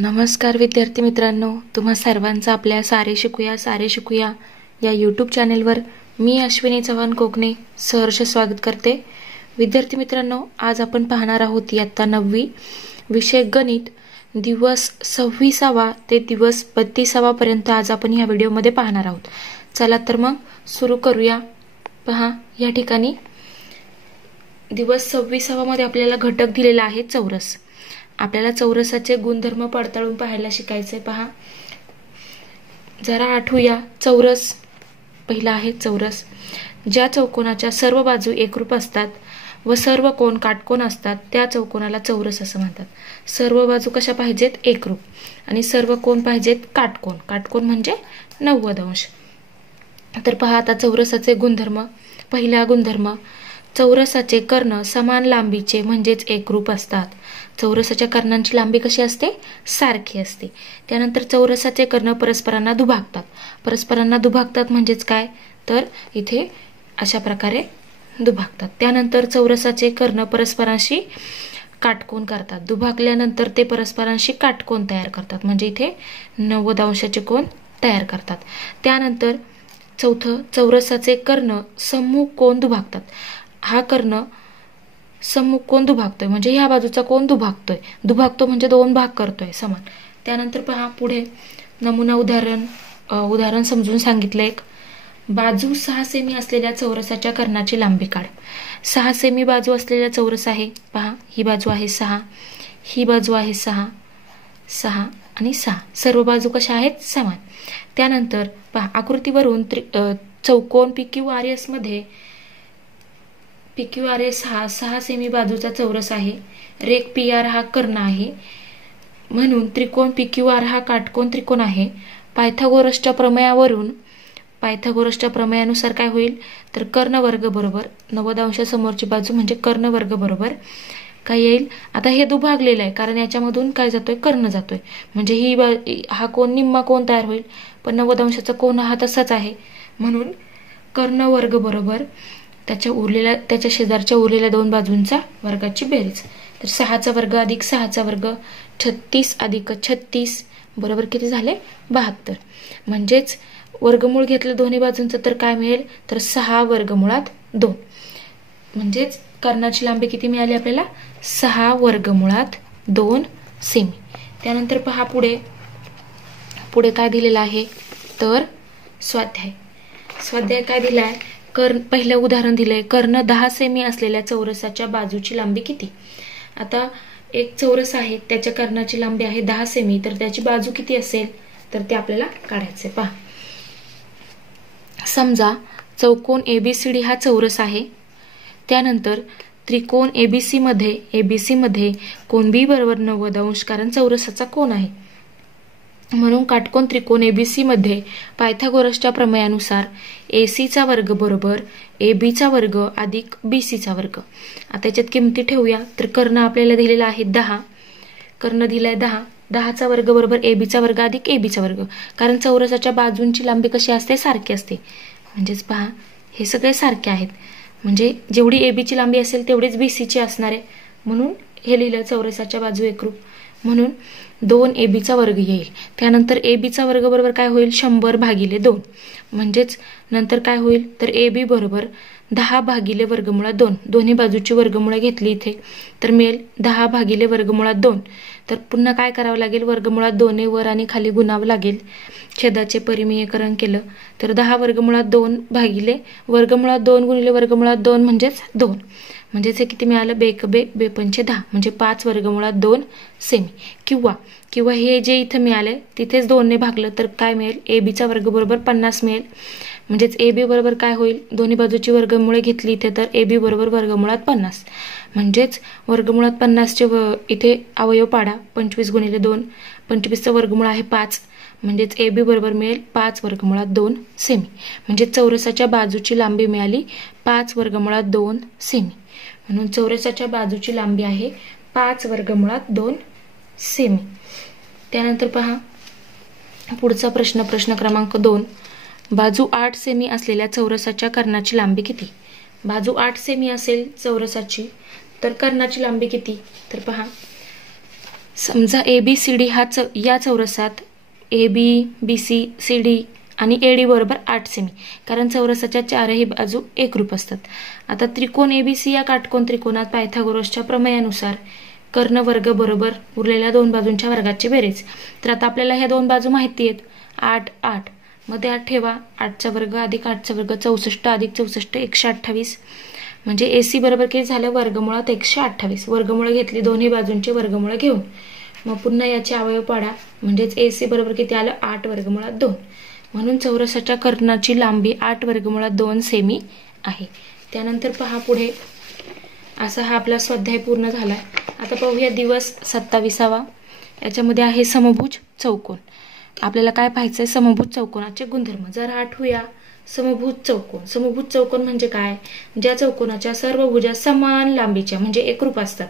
नमस्कार विद्यार्थी मित्रांनो, तुम्हा सर्वांचं आपल्या सारे शिकूया या यूट्यूब चॅनेलवर मी अश्विनी चव्हाण कोकणे सहर्ष स्वागत करते। विद्यार्थी मित्रांनो, आज आपण पाहणार आहोत इयत्ता 9वी विषय गणित दिवस 26वा ते दिवस 32वा पर्यंत आज आपण या व्हिडिओमध्ये पाहणार आहोत। चला तर मग सुरू करूया। पहा, या ठिकाणी दिवस 26वा मध्ये आपल्याला घटक दिलेला आहे चौरस। आपल्याला चौरसाचे गुणधर्म पडताळून पाहायला शिकायचे। पहा, जरा आठवूया। चौरस पहिला आहे चौरस, ज्या चौकोनाच्या सर्व बाजू एकरूप असतात व सर्व कोन काटकोन असतात त्या चौकोनाला चौरस असं म्हणतात। सर्व बाजू कशा पाहिजेत? एकरूप, आणि सर्व कोन पाहिजेत काटकोन। काटकोन म्हणजे 90 अंश। तर पहा आता चौरसाचे गुणधर्म। पहिला गुणधर्म, चौरसाचे कर्ण समान लांबीचे म्हणजेच एकरूप असतात। चौरसाच्या कर्णांची लांबी कशी असते? सारखी असते। त्यानंतर चौरसाचे कर्ण परस्परांना दुभागतात। परस्परांना दुभागतात म्हणजेच काय? तर इथे अशा प्रकारे दुभागतात। त्यानंतर चौरसाचे कर्ण परस्परांशी काटकोन करतात। दुभागल्यानंतर ते परस्परांशी काटकोन तयार करतात, म्हणजे इथे 90 अंशाचे कोन तयार करतात। त्यानंतर चौथं, चौरसाचे कर्ण सम्मुख कोन दुभागतात। हा कर्ण सम्मुख कोन दुभागतोय, म्हणजे ह्या बाजूचा कोन दुभागतो म्हणजे दोन भाग करतोय समान। त्यानंतर पहा पुढे नमुना उदाहरण समजून सांगितलं एक। बाजू 6 सेमी असलेल्या चौरसाच्या कर्णाची लांबी काढ। 6 सेमी बाजू असलेला चौरस आहे। पहा, ही बाजू आहे 6, ही बाजू आहे 6, 6 आणि 6, सर्व बाजू कशा आहेत? समान। त्यानंतर पहा, आकृतीवरून चौकोन PQRS मध्ये PQRS हा 6 सेमी बाजूचा चौरस आहे। रेख PR हा कर्ण आहे, म्हणून त्रिकोण PQR हा काटकोन त्रिकोण आहे। पायथागोरसच्या प्रमेयानुसार काय होईल? तर कर्ण वर्ग बरोबर 90 अंश समोरची बाजू म्हणजे कर्ण वर्ग बरोबर काय येईल? आता हे दुभागलेलं आहे कारण याच्यामधून काय जातोय? कर्ण जातोय, म्हणजे हा कोन निम्मा कोन तयार होईल, पण 90 अंशाचा कोन हा तसाच आहे, म्हणून कर्ण वर्ग बरोबर त्याच्या शेजारच्या उरलेल्या दोन बाजूंचा वर्गाची बेरीज। तर 6चा वर्ग अधिक 6चा वर्ग 36 अधिक 36 बरोबर किती झाले? 72। म्हणजेच वर्गमूळ घेतलं दोन्ही बाजूंचं तर काय मिळेल? तर 6 वर्गमुळात 2, म्हणजेच कर्णाची लांबी किती मिळाली आपल्याला? 6 वर्गमुळात 2 सेमी। त्यानंतर पहा पुढे काय दिलेलं आहे? तर स्वाध्याय काय दिलाय? पहिलं उदाहरण दिलंय, कर्ण 10 सेमी असलेल्या चौरसाच्या बाजूची लांबी किती? आता एक चौरस आहे, त्याच्या कर्णाची लांबी आहे 10 सेमी, तर त्याची बाजू किती असेल? तर ते आपल्याला काढायचे। पहा, समजा चौकोन ABCD हा चौरस आहे। त्यानंतर त्रिकोण ABC मध्ये कोन B बरोबर 90 अंश, कारण चौरसाचा कोन आहे, म्हणून काटकोन त्रिकोण ABC मध्ये पायथागोरसच्या प्रमेयानुसार AC चा वर्ग बरोबर AB चा वर्ग अधिक BC चा वर्ग। आता याच्यात किमती ठेवूया। तर कर्ण आपल्याला दिलेला आहे 10, कर्ण दिलाय 10, 10चा वर्ग बरोबर AB चा वर्ग अधिक AB चा वर्ग, कारण चौरसाच्या बाजूंची लांबी कशी असते? सारखी असते। म्हणजेच पहा, हे सगळे सारखे आहेत, म्हणजे जेवढी AB ची लांबी असेल तेवढीच BC ची असणार आहे, म्हणून हे लिहिलं चौरसाच्या बाजू एकरूप, म्हणून 2 AB चा वर्ग येईल। त्यानंतर AB चा वर्ग बरोबर काय होईल? 100 भागिले 2, म्हणजेच नंतर काय होईल? तर AB बरोबर 10 भागिले वर्गमुळात 2, दोन्ही बाजूची वर्गमुळे घेतली इथे तर मिळेल 10 भागिले वर्गमुळात 2। तर पुन्हा काय करावं लागेल? वर्गमुळात 2 वर आणि खाली गुणावं लागेल। छेदाचे परिमेयकरण केलं तर 10 वर्गमुळात 2 भागिले वर्गमुळात 2 गुणिले वर्गमुळात 2 म्हणजेच 2, म्हणजेच हे किती मिळालं? बेक बे बेपंचे 10, म्हणजे 5 वर्गमुळात 2 सेमी। किंवा हे जे इथे मिळाले तिथेच 2 ने भागलं तर काय मिळेल? AB चा वर्ग बरोबर 50 मिळेल, म्हणजेच AB बरोबर काय होईल? दोन्ही बाजूची वर्गमुळे घेतली इथे तर AB बरोबर वर्गमुळात 50, म्हणजेच वर्गमुळात 50चे इथे अवयव पाडा। 25 गुणिले 2, 25चा वर्गमूळ आहे 5, म्हणजेच AB बरोबर मिळेल 5 वर्गमुळात 2 सेमी। म्हणजे चौरसाच्या बाजूची लांबी मिळाली 5 वर्गमुळात 2 सेमी, म्हणून चौरसाच्या बाजूची लांबी आहे 5 वर्गमुळात 2 सेमी। त्यानंतर पहा पुढचा प्रश्न क्रमांक 2, बाजू 8 सेमी असलेल्या चौरसाच्या कर्णाची लांबी किती? बाजू 8 सेमी असेल चौरसाची तर कर्णाची लांबी किती? तर पहा, समजा ABCD या चौरसात ABBCCD आणि AD बरोबर 8 सेमी, कारण चौरसाच्या चारही बाजू एकरूप असतात. आता त्रिकोण ABC या काटकोन त्रिकोणात पायथागोरसच्या प्रमेयानुसार कर्ण वर्ग बरोबर उरलेल्या दोन बाजूंच्या वर्गाची बेरीज. तर आता आपल्याला ह्या दोन बाजू माहिती आहेत, 8 8 मध्ये 8 ठेवा, 8चा वर्ग अधिक 8चा वर्ग 64 अधिक 64 128, म्हणजे AC बरोबर किती झालं, वर्गमुळात 128. वर्गमुळ घेतली, दोन्ही बाजूंचे वर्गमुळ घेऊन मग पुन्हा याचे अवयव पाडा, म्हणजेच AC बरोबर किती आलं, 8 वर्गमुळात 2. म्हणून चौरसाच्या कर्णाची लांबी 8 वर्गमुळात 2 सेमी आहे. त्यानंतर पहा पुढे, असा हा आपला स्वाध्याय पूर्ण झाला. आता पाहूया दिवस 27वा. याच्यामध्ये आहे समभुज चौकोन. आपल्याला काय पाहायचंय, समभुज चौकोनाचे गुणधर्म. जर आठवूया समभुज चौकोन. समभुज चौकोन म्हणजे काय, ज्या चौकोनाच्या सर्व भुजा समान लांबीच्या म्हणजे एकरूप असतात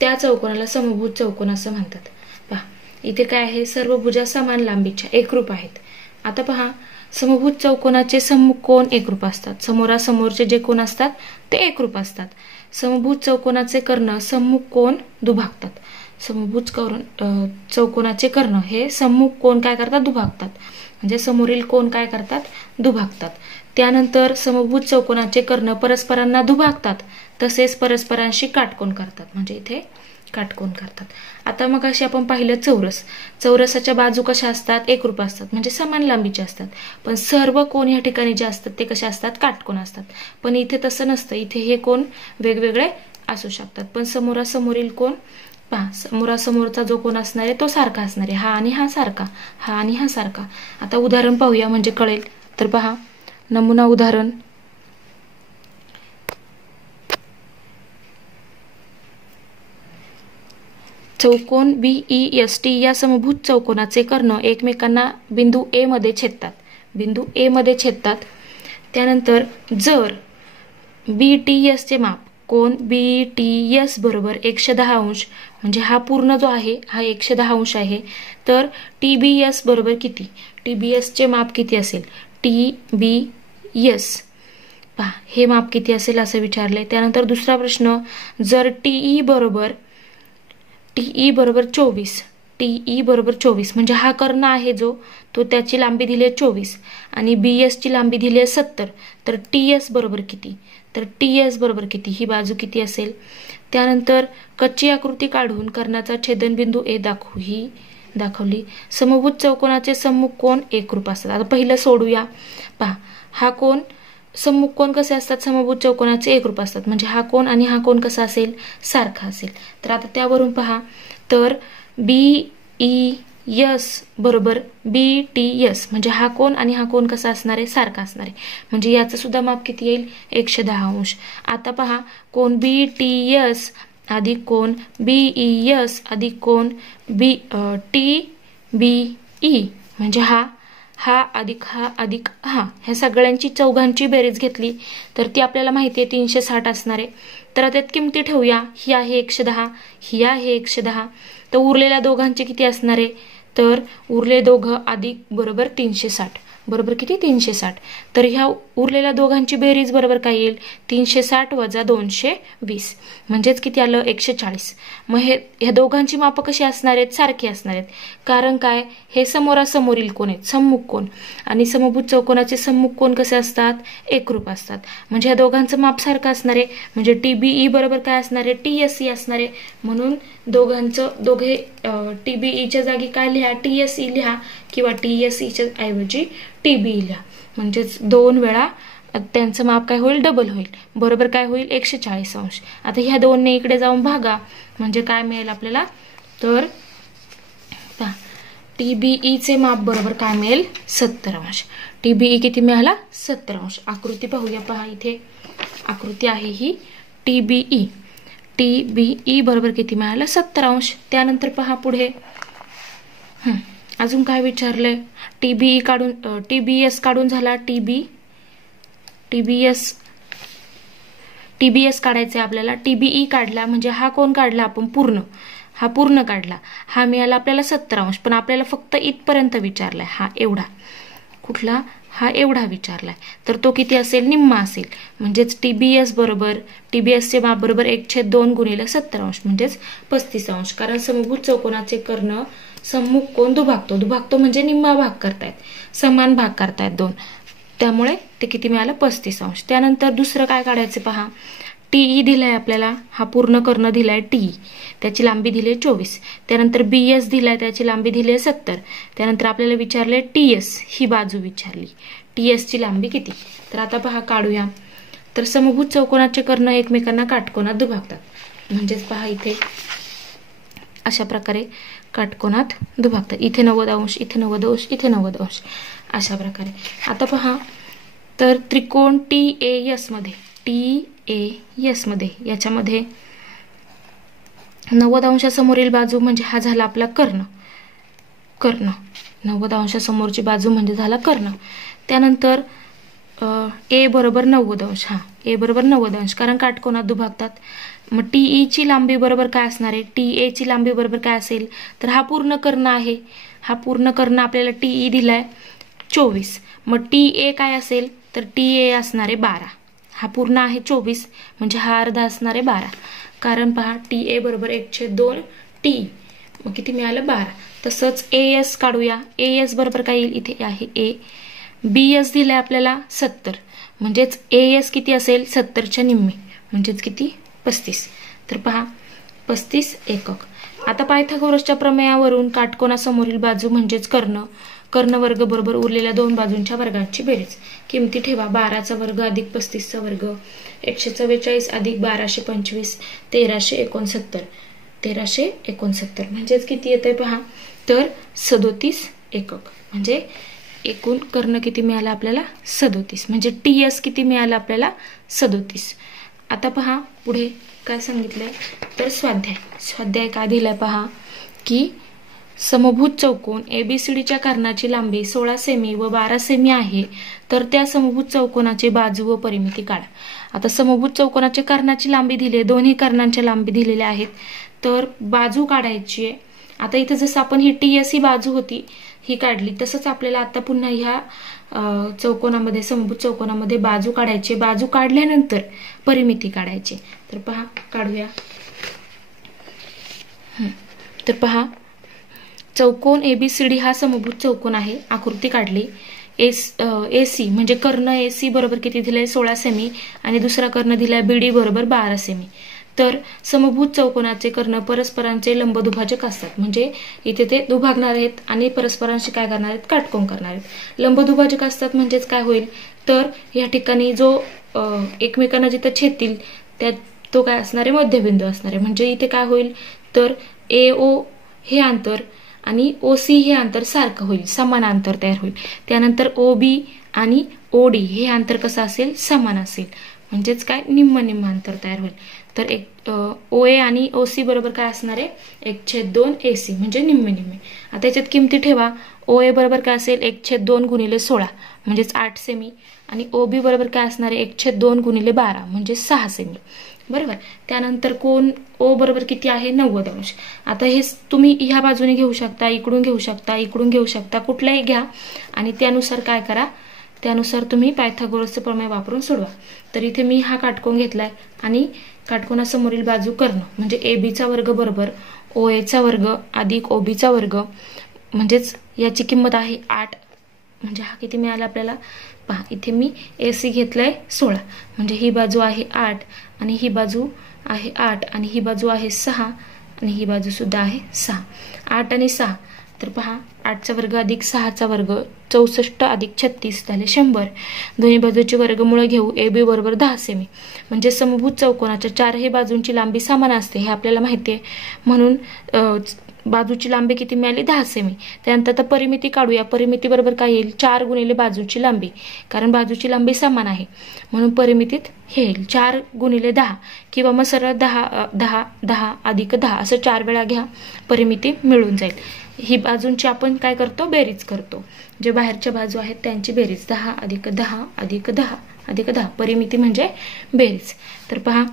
त्या चौकोनाला समभुज चौकोन असं म्हणतात. पहा इथे काय आहे, सर्व भुजा समान लांबीच्या एकरूप आहेत. आता पहा, समभुज चौकोनाचे सम्मुख कोन एकरूप असतात, समोरासमोरचे जे कोन असतात ते एकरूप असतात. समभुज चौकोनाचे कर्ण सम्मुख कोन दुभागतात. समभुज चौकोनाचे कर्ण हे सम्मुख कोन काय करतात, दुभागतात, म्हणजे समोरील कोन काय करतात, दुभागतात. त्यानंतर समभुज चौकोनाचे कर्ण परस्परांना दुभागतात, तसेच परस्परांशी काटकोन करतात, म्हणजे इथे काटकोन करतात. आता मग अशी आपण पाहिलं चौरस. चौरसाच्या बाजू कशा असतात, एकरूप असतात, म्हणजे समान लांबीचे असतात. पण सर्व कोन या ठिकाणी जे असतात ते कसे असतात, काटकोन असतात. पण इथे तसं नसतं, इथे हे कोन वेगवेगळे असू शकतात. पण समोरासमोरील कोन पहा, समोरासमोरचा जो कोन असणार आहे तो सारखा असणार आहे, हा आणि हा सारखा, हा आणि हा सारखा. आता उदाहरण पाहूया म्हणजे कळेल. तर पहा, नमुना उदाहरण. चौकोन BEST या समभुज चौकोनाचे कर्ण एकमेकांना बिंदू A मध्ये छेदतात, बिंदू A मध्ये छेदतात. त्यानंतर जर BTS चे माप, कोन BTS बरोबर 110 अंश, म्हणजे हा पूर्ण जो आहे हा 110 अंश आहे, तर TBS बरोबर किती, TBS चे माप किती असेल, TBS पहा हे माप किती असेल असं विचारले. त्यानंतर दुसरा प्रश्न, जर TE बरोबर 24, TE बरोबर 24, म्हणजे हा कर्ण आहे जो तो त्याची लांबी दिली आहे 24 आणि BS ची लांबी दिली आहे 70, तर TS बरोबर किती, तर TS बरोबर किती, ही बाजू किती असेल. त्यानंतर कच्ची आकृती काढून कर्णाचा छेदनबिंदू A दाखवली. समभुज चौकोनाचे सम्मुख कोन एकरूप असतात. आता पहिलं सोडूया. पहा, हा कोन सम्मुख कोन कसे असतात, समभुज चौकोनाचे एकरूप असतात, म्हणजे हा कोन आणि हा कोन कसा असेल, सारखा असेल. तर आता त्यावरून पहा, तर BES बरोबर BTS, म्हणजे हा कोन आणि हा कोन कसा असणार आहे, सारखा असणार आहे, म्हणजे याचं सुद्धा माप किती येईल, 110 अंश. आता पहा, कोन BTS अधिक कोन BES अधिक कोन TBE, म्हणजे हा अधिक हा अधिक हा, ह्या सगळ्यांची चौघांची बेरीज घेतली तर ती आपल्याला माहिती आहे 360 असणार आहे. तर आता किमती ठेवूया, ही आहे 110, ही आहे 110, तर उरलेल्या दोघांचे किती असणार आहे, तर उरले दोघं अधिक बरोबर 360 बरोबर किती, 360. तर ह्या उरलेल्या दोघांची बेरीज बरोबर काय येईल, 360 वजा 220, म्हणजेच किती आलं, 140. मग ह्या दोघांची मापं कशी असणार आहेत, सारखी असणार आहेत, कारण काय, हे समोरासमोरील कोण आहेत, सम्मुख कोन, आणि समभुज चौकोनाचे सम्मुख कोन कसे असतात, एकरूप असतात, म्हणजे ह्या दोघांचं माप सारखं असणार आहे, म्हणजे TBE बरोबर काय असणार आहे, TSE असणार आहे. म्हणून दोघे TBEच्या जागी काय लिहा, TSE लिहा, किंवा TSEच्या ऐवजी TBE लिहा, म्हणजेच 2 वेळा त्यांचं माप काय होईल, डबल होईल, बरोबर काय होईल, 140 अंश. आता ह्या दोनने इकडे जाऊन भागा, म्हणजे काय मिळेल आपल्याला, तर TBE चे माप बरोबर काय मिळेल, 70 अंश. TBE किती मिळाला, 70 अंश. आकृती पाहूया. पहा इथे आकृती आहे ही TBE बरोबर किती मिळालं, 70 अंश. त्यानंतर पहा पुढे अजून काय विचारलंय, TBE काढून TBS काढून झाला, TBS काढायचं आपल्याला. TBE काढला म्हणजे हा कोण काढला आपण, पूर्ण काढला, हा मिळाला आपल्याला 70 अंश, पण आपल्याला फक्त इथपर्यंत विचारलाय, हा एवढा कुठला, हा एवढा विचारलाय, तर तो किती असेल? निम्मा असेल. म्हणजेच TBS बरोबर TBSचे माप बरोबर 1/2 गुणिले 70 अंश म्हणजेच 35 अंश. कारण समभुज चौकोनाचे कर्ण सम्मुख कोण दुभागतो म्हणजे निम्मा भाग करतायत, समान भाग करतायत दोन, त्यामुळे ते किती मिळालं? 35 अंश. त्यानंतर दुसरं काय काढायचं पहा. TE दिलाय आपल्याला, हा पूर्ण कर्ण दिलाय TE, त्याची लांबी दिली 24. त्यानंतर BS दिलाय, त्याची लांबी दिली 70. त्यानंतर आपल्याला विचारले TS, ही बाजू विचारली, TS ची लांबी किती? तर आता पहा काढूया. तर समभुज चौकोनाचे कर्ण एकमेकांना काटकोनात दुभागतात. म्हणजेच पहा इथे अशा प्रकारे काटकोनात दुभागतात. इथे 90 अंश, इथे 90 अंश, इथे 90 अंश, अशा प्रकारे. आता पहा, तर त्रिकोण TAS मध्ये याच्यामध्ये 90 अंशासमोरील बाजू म्हणजे हा झाला आपला कर्ण 90 अंशासमोरची बाजू म्हणजे झाला कर्ण. त्यानंतर A बरोबर 90 अंश, A बरोबर 90 अंश, कारण काटकोनात दुभागतात. मग TE ची लांबी बरोबर काय असणार आहे? TA ची लांबी बरोबर काय असेल? तर हा पूर्ण कर्ण आहे, हा पूर्ण कर्ण आपल्याला TE दिलाय 24. मग TA काय असेल? तर TA असणार आहे 12. हा पूर्ण आहे 24, म्हणजे हा अर्धा असणार आहे 12. कारण पहा TA बरोबर 1/2 TE, मग किती मिळालं? 12. तसंच AS काढूया. AS बरोबर काय येईल? इथे आहे A. BS दिलाय आपल्याला 70, म्हणजेच AS किती असेल? 70च्या निम्मे, म्हणजेच किती? 35. तर पहा 35 एकक. आता पायथागोरसच्या प्रमेयावरून काटकोनासमोरील बाजू म्हणजेच कर्ण वर्ग बरोबर उरलेल्या दोन बाजूंच्या वर्गांची बेरीज. किमती ठेवा. 12चा वर्ग अधिक 35चा वर्ग, 144 अधिक 1225, 1369. म्हणजेच किती येतंय पहा, तर 37 एकक. म्हणजे एकूण कर्ण किती मिळाला आपल्याला? 37. म्हणजे TS किती मिळाला आपल्याला? 37. आता पहा पुढे काय सांगितलंय, तर स्वाध्याय काय दिलाय पहा, की समभुज चौकोन ABCDच्या कर्णाची लांबी 16 सेमी व 12 सेमी आहे, तर त्या समभुज चौकोनाचे बाजू व परिमिती काढा. आता समभुज चौकोनाच्या कर्णाची लांबी दिली, दोन्ही कर्णांच्या लांबी दिलेल्या आहेत, तर बाजू काढायची आहे. आता इथे जसं आपण ही TS ही बाजू होती ही काढली, तसंच आपल्याला आता पुन्हा ह्या चौकोनामध्ये समभुज चौकोनामध्ये बाजू काढायची. बाजू काढल्यानंतर परिमिती काढायची. तर पहा काढूया. तर पहा, चौकोन ABCD हा समभुज चौकोन आहे. आकृती काढली. AC म्हणजे कर्ण AC बरोबर किती दिलंय? 16 सेमी, आणि दुसरा कर्ण दिलाय BD बरोबर 12 सेमी. तर समभुज चौकोनाचे कर्ण परस्परांचे लंबदुभाजक असतात. म्हणजे इथे ते दुभागणार आहेत आणि परस्परांशी काय करणार आहेत? काटकोन करणार आहेत. लंबदुभाजक असतात म्हणजेच काय होईल? तर या ठिकाणी जो एकमेकांना जिथं छेदतील त्या तो काय असणार आहे? मध्यबिंदू असणार आहे. म्हणजे इथे काय होईल? तर AO हे अंतर आणि OC हे अंतर सारखं होईल, समान अंतर तयार होईल. त्यानंतर OB आणि OD हे अंतर कसं असेल? समान असेल. म्हणजेच काय? निम्म अंतर तयार होईल. तर OA आणि OC बरोबर काय असणार आहे? 1/2 AC म्हणजे निम्मे. आता याच्यात किमती ठेवा. OA बरोबर काय असेल? 1/2 गुणिले 16 म्हणजेच 8 सेमी, आणि OB बरोबर काय असणार आहे? 1/2 गुणिले 12 म्हणजे 6 सेमी. बरोबर. त्यानंतर कोण O बरोबर किती आहे? 90 अंश. आता हे तुम्ही ह्या बाजूने घेऊ शकता, इकडून घेऊ शकता, इकडून घेऊ शकता, कुठलाही घ्या, आणि त्यानुसार काय करा? त्यानुसार तुम्ही पायथागोरसचे प्रमेय वापरून सोडवा. तर इथे मी हा काटकोन घेतलाय, आणि काटकोनासमोरील बाजू कर्ण म्हणजे AB चा वर्ग बरोबर OA चा वर्ग अधिक OB चा वर्ग, म्हणजेच याची किंमत आहे 8. म्हणजे हा किती मिळाला आपल्याला? पहा इथे मी AC घेतलाय 16, म्हणजे ही बाजू आहे 8, आणि ही बाजू आहे 8, आणि ही बाजू आहे 6, आणि ही बाजू सुद्धा आहे 6. 8 आणि 6, तर पहा 8चा वर्ग अधिक 6चा वर्ग 64 अधिक 36 झाले 100. दोन्ही बाजूची वर्गमूळ घेऊ. AB बरोबर 10 सेमी. म्हणजे समभुज चौकोनाच्या चारही बाजूंची लांबी समान असते हे आपल्याला माहिती आहे. म्हणून बाजूची लांबी किती मिळाली? 10 सेमी. त्यानंतर आता परिमिती काढूया. परिमिती बरोबर काय येईल? 4 गुणिले बाजूची लांबी, कारण बाजूची लांबी समान आहे म्हणून परिमितीत हे येईल 4 गुणिले 10, किंवा मग सरळ 10 अधिक 10 असं 4 वेळा घ्या, परिमिती मिळून जाईल. ही बाजूंची आपण काय करतो? बेरीज करतो. जे बाहेरच्या बाजू आहेत त्यांची बेरीज 10 अधिक 10 अधिक 10 अधिक 10, परिमिती म्हणजे बेरीज. तर पहा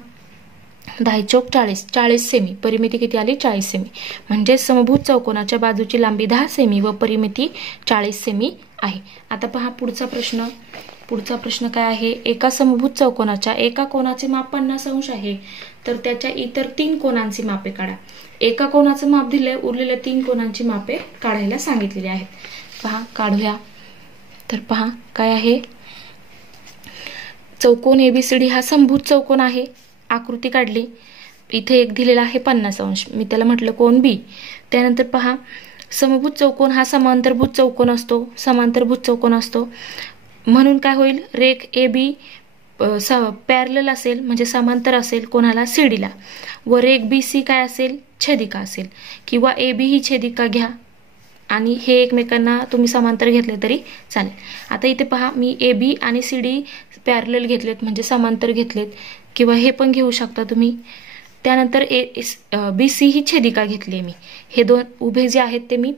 10 चौक 40 सेमी. परिमिती किती आली? 40 सेमी. म्हणजे समभुज चौकोनाच्या बाजूची लांबी 10 सेमी व परिमिती 40 सेमी आहे. आता पहा पुढचा प्रश्न काय आहे, एका समभुज चौकोनाच्या एका कोनाचे माप 50 अंश आहे, तर त्याच्या इतर 3 कोनांची मापे काढा. एका कोनाचं माप दिलंय, उरलेल्या 3 कोनांची मापे काढायला सांगितलेली आहेत. पहा काढूया. तर पहा काय आहे, चौकोन ABCD हा समभुज चौकोन आहे. आकृती काढली, इथे एक दिलेला आहे 50 अंश, मी त्याला म्हटलं कोन B. त्यानंतर पहा समभुज चौकोन हा समांतरभुज चौकोन असतो, म्हणून काय होईल, रेख AB पॅरलल असेल म्हणजे समांतर असेल कोणाला, CD ला, व रेख BC काय असेल, छेदिका असेल, किंवा AB ही छेदिका घ्या आणि हे एकमेकांना तुम्ही समांतर घेतले तरी चालेल. आता इथे पहा मी AB आणि CD पॅरलल घेतलेत म्हणजे समांतर घेतलेत, किंवा हे पण घेऊ शकता तुम्ही. त्यानंतर BC ही छेदिका घेतली मी, हे दोन उभे जे आहेत ते मी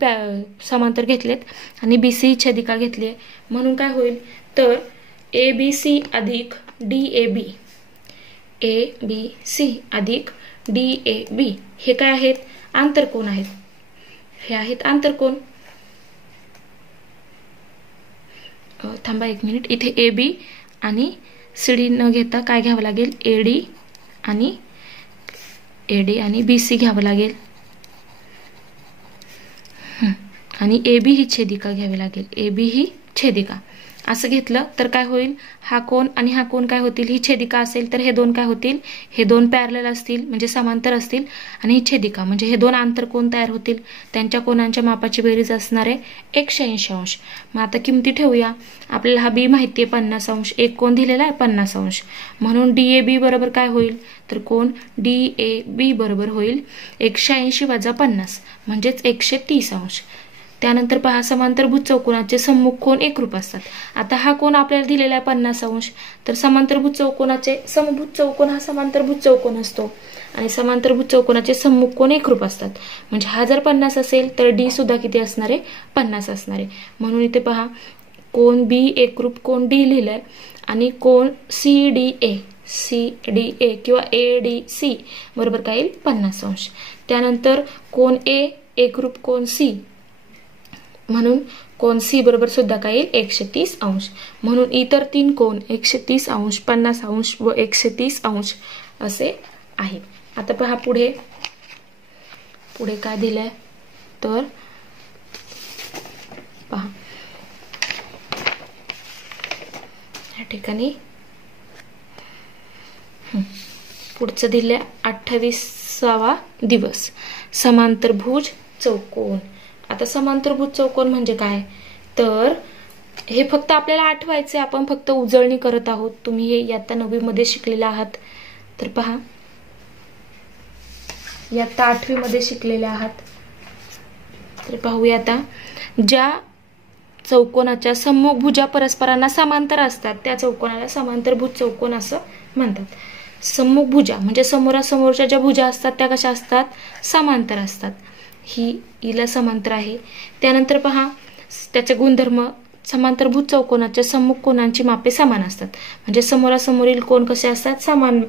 समांतर घेतलेत आणि BC ही छेदिका घेतली, म्हणून काय होईल, तर ABC अधिक DAB, ABC अधिक DAB हे काय आहेत, आंतरकोन आहेत. हे आहेत आंतरकोन. थांबा एक मिनिट, इथे AB आणि CD न घेता काय घ्यावं लागेल, AD आणि BC घ्यावं लागेल, आणि AB ही छेदिका घ्यावी लागेल, AB ही छेदिका. असं घेतलं तर काय होईल, हा कोन आणि हा कोन काय होतील, ही छेदिका असेल तर हे दोन काय होतील, हे दोन पॅरलल असतील म्हणजे समांतर असतील, आणि ही छेदिका म्हणजे हे दोन आंतरकोन तयार होतील. त्यांच्या कोनांच्या मापाची बेरीज असणार आहे 180 अंश. मग आता किमती ठेवूया. आपल्याला हा B माहिती आहे 50 अंश, एक कोन दिलेला आहे 50 अंश, म्हणून DAB बरोबर काय होईल, तर कोन DAB बरोबर होईल 180 वजा 50 म्हणजेच 130 अंश. त्यानंतर पहा समांतरभुज चौकोनाचे सम्मुख कोन एकरूप असतात. आता हा कोन आपल्याला दिलेला आहे 50 अंश, तर समांतरभुज चौकोनाचे समभुज चौकोन हा समांतरभुज चौकोन असतो आणि समांतरभुज चौकोनाचे सम्मुख कोन एकरूप असतात. म्हणजे हा जर 50 असेल तर D सुद्धा किती असणार आहे, 50 असणार आहे. म्हणून इथे पहा कोन B एकरूप कोन D लिहिलंय आणि कोन CDA किंवा ADC बरोबर काय येईल, 50 अंश. त्यानंतर कोन A एकरूप कोन C, म्हणून कोन C बरोबर सुद्धा काय येईल, 130 अंश. म्हणून इतर 3 कोन 130 अंश, 50 अंश व 130 अंश असे आहेत. आता पहा पुढे काय दिलंय, तर पहा या ठिकाणी पुढचं दिलंय 28वा दिवस, समांतरभुज चौकोन. आता समांतरभुज चौकोन म्हणजे काय, तर हे फक्त आपल्याला आठवायचे, आपण फक्त उजळणी करत आहोत. तुम्ही हे इयत्ता 9वी मध्ये शिकलेले आहात. तर पहा इयत्ता 8वी मध्ये शिकलेले आहात. तर पाहूया आता, ज्या चौकोनाच्या सम्मुख भुजा परस्परांना समांतर असतात त्या चौकोनाला समांतरभुज चौकोन असं म्हणतात. सम्मुख भुजा म्हणजे समोरासमोरच्या ज्या भुजा असतात त्या कशा असतात, समांतर असतात. हिला समांतर आहे. त्यानंतर पहा त्याचे गुणधर्म, समांतरभुज चौकोनाच्या सम्मुख कोनांची मापे समान असतात. म्हणजे समोरासमोरील कोन कसे असतात, समान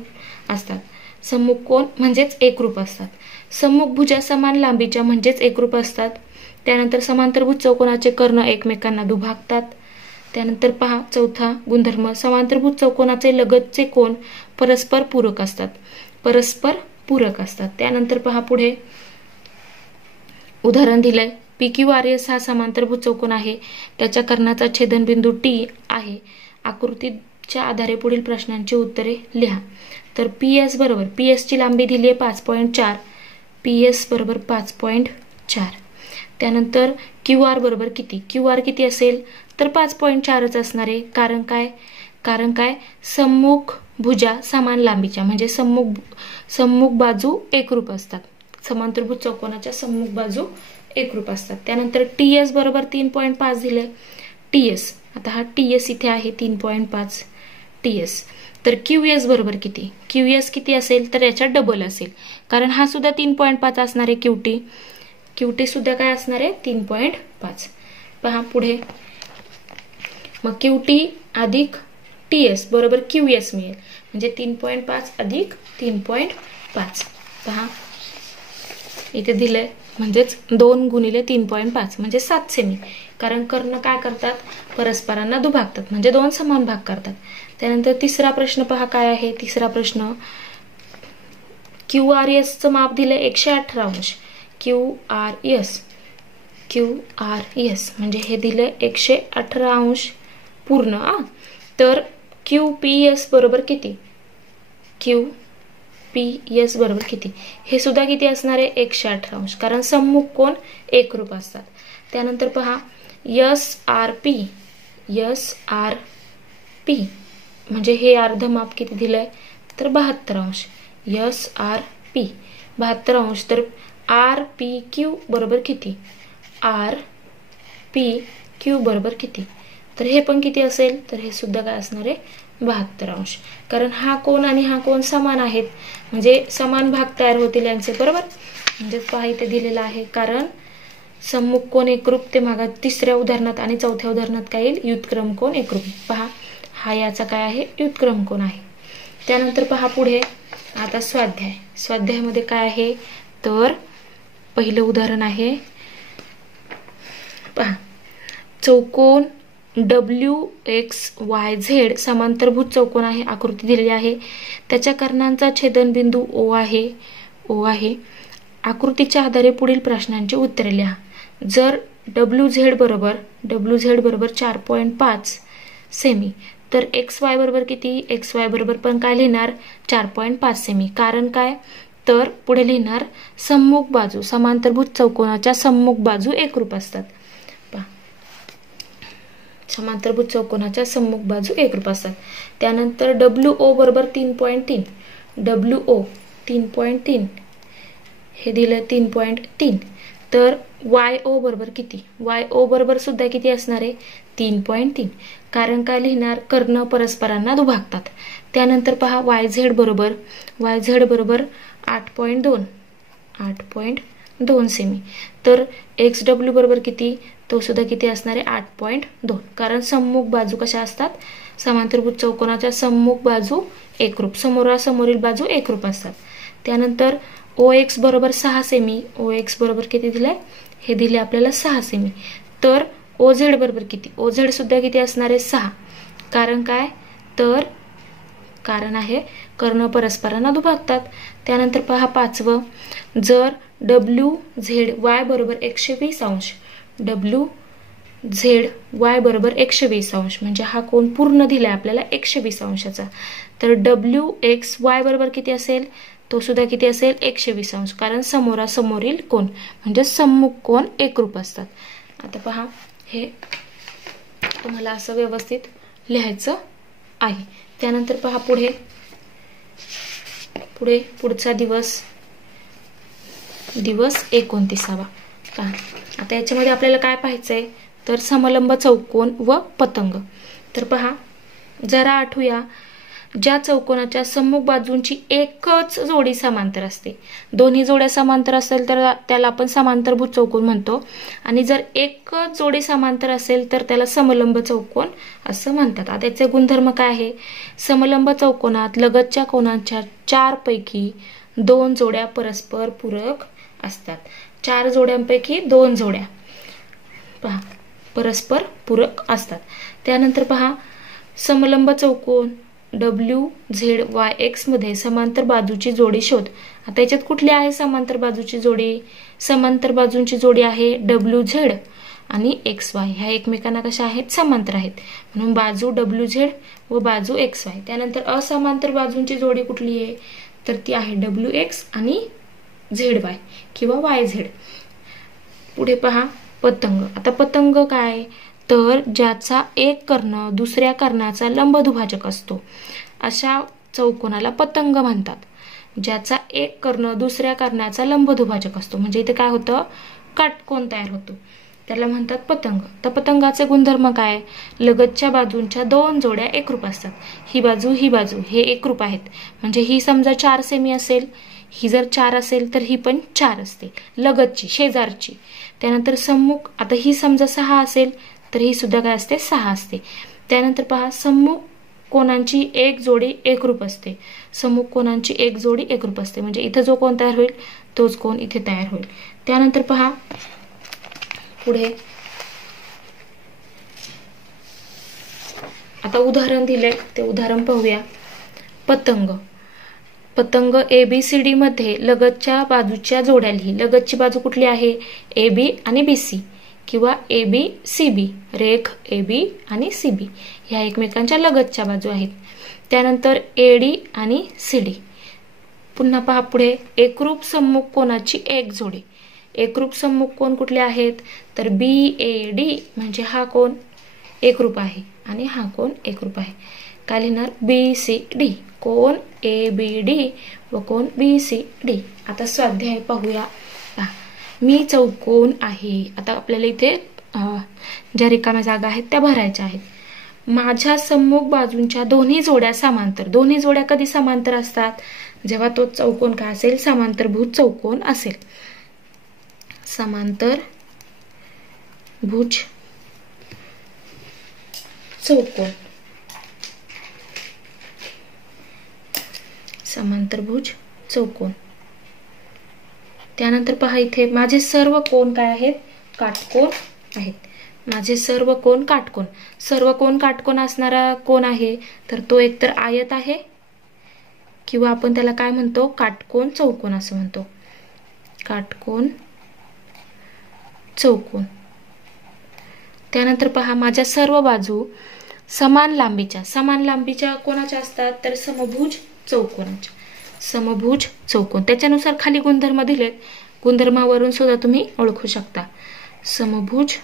असतात. सम्मुख कोन म्हणजेच एकरूप असतात. सम्मुख भुजा समान लांबीच्या म्हणजेच एकरूप असतात. त्यानंतर समांतरभुज चौकोनाचे कर्ण एकमेकांना दुभागतात. त्यानंतर पहा चौथा गुणधर्म, समांतरभुज चौकोनाचे लगतचे कोन परस्पर पूरक असतात. त्यानंतर पहा पुढे उदाहरण दिलंय, PQRS हा समांतरभुज चौकोन आहे, त्याच्या कर्णाचा छेदनबिंदू T आहे. आकृतीच्या आधारे पुढील प्रश्नांची उत्तरे लिहा. तर PS बरोबर, PS ची लांबी दिली आहे 5.4, PS बरोबर 5.4. त्यानंतर QR बरोबर किती, QR किती असेल तर 5.4च असणार आहे. कारण काय सम्मुख भुजा समान लांबीच्या म्हणजे सम्मुख बाजू एकरूप असतात. समांतरभुज चौकोनाच्या सम्मुख बाजू एकरूप असतात. त्यानंतर TS बरोबर 3.5 दिले. TS, आता हा TS इथे आहे 3.5 TS. तर QS बरोबर किती, QS किती असेल तर याच्या डबल असेल, कारण हा सुद्धा 3.5 असणार आहे. QT सुद्धा काय असणार आहे, 3.5. पहा पुढे, मग QT अधिक TS बरोबर QS मिळेल, म्हणजे 3.5 अधिक 3.5. पहा इथे दिलंय, म्हणजेच 2 गुणिले 3.5 म्हणजे 7 सेमी. कारण कर्ण काय करतात, परस्परांना दुभागतात, म्हणजे दोन समान भाग करतात. त्यानंतर तिसरा प्रश्न पहा काय आहे. तिसरा प्रश्न, QRS चं माप दिलंय 118 अंश. QRS म्हणजे हे दिलंय 118 अंश पूर्ण. तर QPS बरोबर किती, QPS बरोबर किती, हे सुद्धा किती असणार आहे, 118 अंश, कारण सम्मुख कोण एकरूप असतात. त्यानंतर पहा SRP म्हणजे हे अर्धमाप किती दिलंय, तर 72 अंश. SRP 72 अंश. तर RPQ बरोबर किती, RPQ बरोबर किती, तर हे पण किती असेल, तर हे सुद्धा काय असणार आहे, 72 अंश. कारण हा कोण आणि हा कोण समान आहेत, म्हणजे समान भाग तयार होतील यांचे, बरोबर. म्हणजे पहा इथे दिलेलं आहे, कारण सम्मुख कोण एकरूप, ते मागा तिसऱ्या उदाहरणात आणि चौथ्या उदाहरणात काय येईल, व्युत्क्रम कोण एकरूप. पहा हा याचा काय आहे, व्युत्क्रम कोण आहे. त्यानंतर पहा पुढे आता स्वाध्यायामध्ये काय आहे, तर पहिलं उदाहरण आहे पहा, चौकोन WXYZ समांतरभुज चौकोन आहे, आकृती दिलेली आहे, त्याच्या कर्णांचा छेदनबिंदू O आहे. आकृतीच्या आधारे पुढील प्रश्नांची उत्तरे लिहा. जर WZ बरोबर 4.5 सेमी, तर XY बरोबर किती, XY बरोबर पण काय लिहिणार, 4.5 सेमी. कारण काय, तर पुढे लिहिणार सम्मुख बाजू, समांतरभुज चौकोनाच्या सम्मुख बाजू एकरूप असतात. समांतरभुज चौकोनाच्या सम्मुख बाजू एकरूप असतात. त्यानंतर WO बरोबर 3.3, WO 3.3 हे दिलं 3.3. तर YO बरोबर किती, YO बरोबर सुद्धा किती असणार आहे, 3.3. कारण काय लिहिणार, कर्ण परस्परांना दुभागतात. त्यानंतर पहा YZ बरोबर 8.2 सेमी. तर XW बरोबर किती, तो सुद्धा किती असणार आहे, 8.2. कारण सम्मुख बाजू कशा असतात, समांतरभुज चौकोनाच्या सम्मुख बाजू एकरूप, समोरासमोरील बाजू एकरूप असतात. त्यानंतर OX बरोबर 6 सेमी. OX बरोबर किती दिलंय, हे दिले आपल्याला 6 सेमी. तर OZ बरोबर किती, OZ सुद्धा किती असणार आहे, 6. कारण काय, तर कारण आहे कर्ण परस्परांना दुभागतात. त्यानंतर पहा पाचवं, जर WZY बरोबर 120 अंश, WZY बरोबर 120 अंश, म्हणजे हा कोण पूर्ण दिलाय आपल्याला 120 अंशाचा. तर WXY बरोबर किती असेल, तो सुद्धा किती असेल, 120 अंश, कारण समोरासमोरील कोण म्हणजे सम्मुख कोण एकरूप असतात. आता पहा हे तुम्हाला असं व्यवस्थित लिहायचं आहे. त्यानंतर पहा पुढचा दिवस 29. पहा आता याच्यामध्ये आपल्याला काय पाहायचंय, तर समलंब चौकोन व पतंग. तर पहा जरा आठवूया, ज्या चौकोनाच्या सम्मुख बाजूंची एकच जोडी समांतर असते, दोन्ही जोड्या समांतर असेल तर त्याला आपण समांतरभुज चौकोन म्हणतो, आणि जर एकच जोडी समांतर असेल तर त्याला समलंब चौकोन असं म्हणतात. आता याचे गुणधर्म काय आहे, समलंब चौकोनात लगतच्या कोनांच्या 4 पैकी 2 जोड्या परस्पर पूरक असतात. 4 जोड्यांपैकी 2 जोड्या पहा परस्पर पूरक असतात. त्यानंतर पहा समलंब चौकोन WZYX मध्ये समांतर बाजूची जोडी शोध. आता याच्यात कुठली आहे समांतर बाजूची जोडी, समांतर बाजूंची जोडी आहे WZ आणि XY. ह्या एकमेकांना कशा आहेत, समांतर आहेत, म्हणून बाजू WZ व बाजू XY. त्यानंतर असमांतर बाजूंची जोडी कुठली आहे, तर ती आहे WX आणि ZY किंवा YZ. पुढे पहा पतंग. आता पतंग काय, तर ज्याचा एक कर्ण दुसऱ्या कर्णाचा लंबदुभाजक असतो, अशा चौकोनाला पतंग म्हणतात. ज्याचा एक कर्ण दुसऱ्या कर्णाचा लंबदुभाजक असतो, म्हणजे इथे काय होतं, काटकोन तयार होतो, त्याला म्हणतात पतंग. तर पतंगाचे गुणधर्म काय, लगतच्या बाजूंच्या 2 जोड्या एकरूप असतात. ही बाजू हे एकरूप आहेत, म्हणजे ही समजा 4 सेमी असेल, ही जर 4 असेल तर ही पण 4 असते, लगतची शेजारची. त्यानंतर सम्मुख, आता ही समजा 6 असेल तर ही सुद्धा काय असते, 6 असते. त्यानंतर पहा सम्मुख कोणांची एक जोडी एकरूप असते, सम्मुख कोणांची एक जोडी एकरूप असते, म्हणजे इथे जो कोण तयार होईल तोच कोण इथे तयार होईल. त्यानंतर पहा पुढे आता उदाहरण दिले ते उदाहरण पाहूया. पतंग. पतंग ABCD मध्ये लगतच्या बाजूच्या जोड्या लिही. लगतची बाजू कुठली आहे? AB आणि BC किंवा ABCB. रेख AB आणि CB ह्या एकमेकांच्या लगतच्या बाजू आहेत. त्यानंतर AD आणि CD. पुन्हा पहा पुढे एकरूप सम्मुख कोनाची एक जोडी. एकरूप सम्मुख कोन कुठले आहेत? तर BAD म्हणजे हा कोन एकरूप आहे आणि हा कोन एकरूप आहे. काय लिहिणार? BCD. कोन ABD व कोन BCD. आता स्वाध्याय पाहूया. मी चौकोन आहे. आता आपल्याला इथे ज्या रिकाम्या जागा आहेत त्या भरायच्या आहेत. माझ्या सम्मुख बाजूंच्या दोन्ही जोड्या समांतर. दोन्ही जोड्या कधी समांतर असतात? जेव्हा तो चौकोन काय असेल? समांतरभुज चौकोन असेल. समांतरभुज चौकोन. समांतरभुज चौकोन. त्यानंतर पहा इथे माझे सर्व कोन काय आहेत? काटकोन आहेत. माझे सर्व कोन काटकोन. सर्व कोन काटकोन असणारा कोन आहे तर तो एकतर आयत आहे किंवा आपण त्याला काय म्हणतो? काटकोन चौकोन असं म्हणतो. काटकोन चौकोन. त्यानंतर पहा माझ्या सर्व बाजू समान लांबीच्या. समान लांबीच्या कोणाच्या असतात? तर समभुज चौकोनाच्या. समभुज चौकोन. त्याच्यानुसार खाली गुणधर्म दिलेत. गुणधर्मावरून सुद्धा तुम्ही ओळखू शकता. समभुज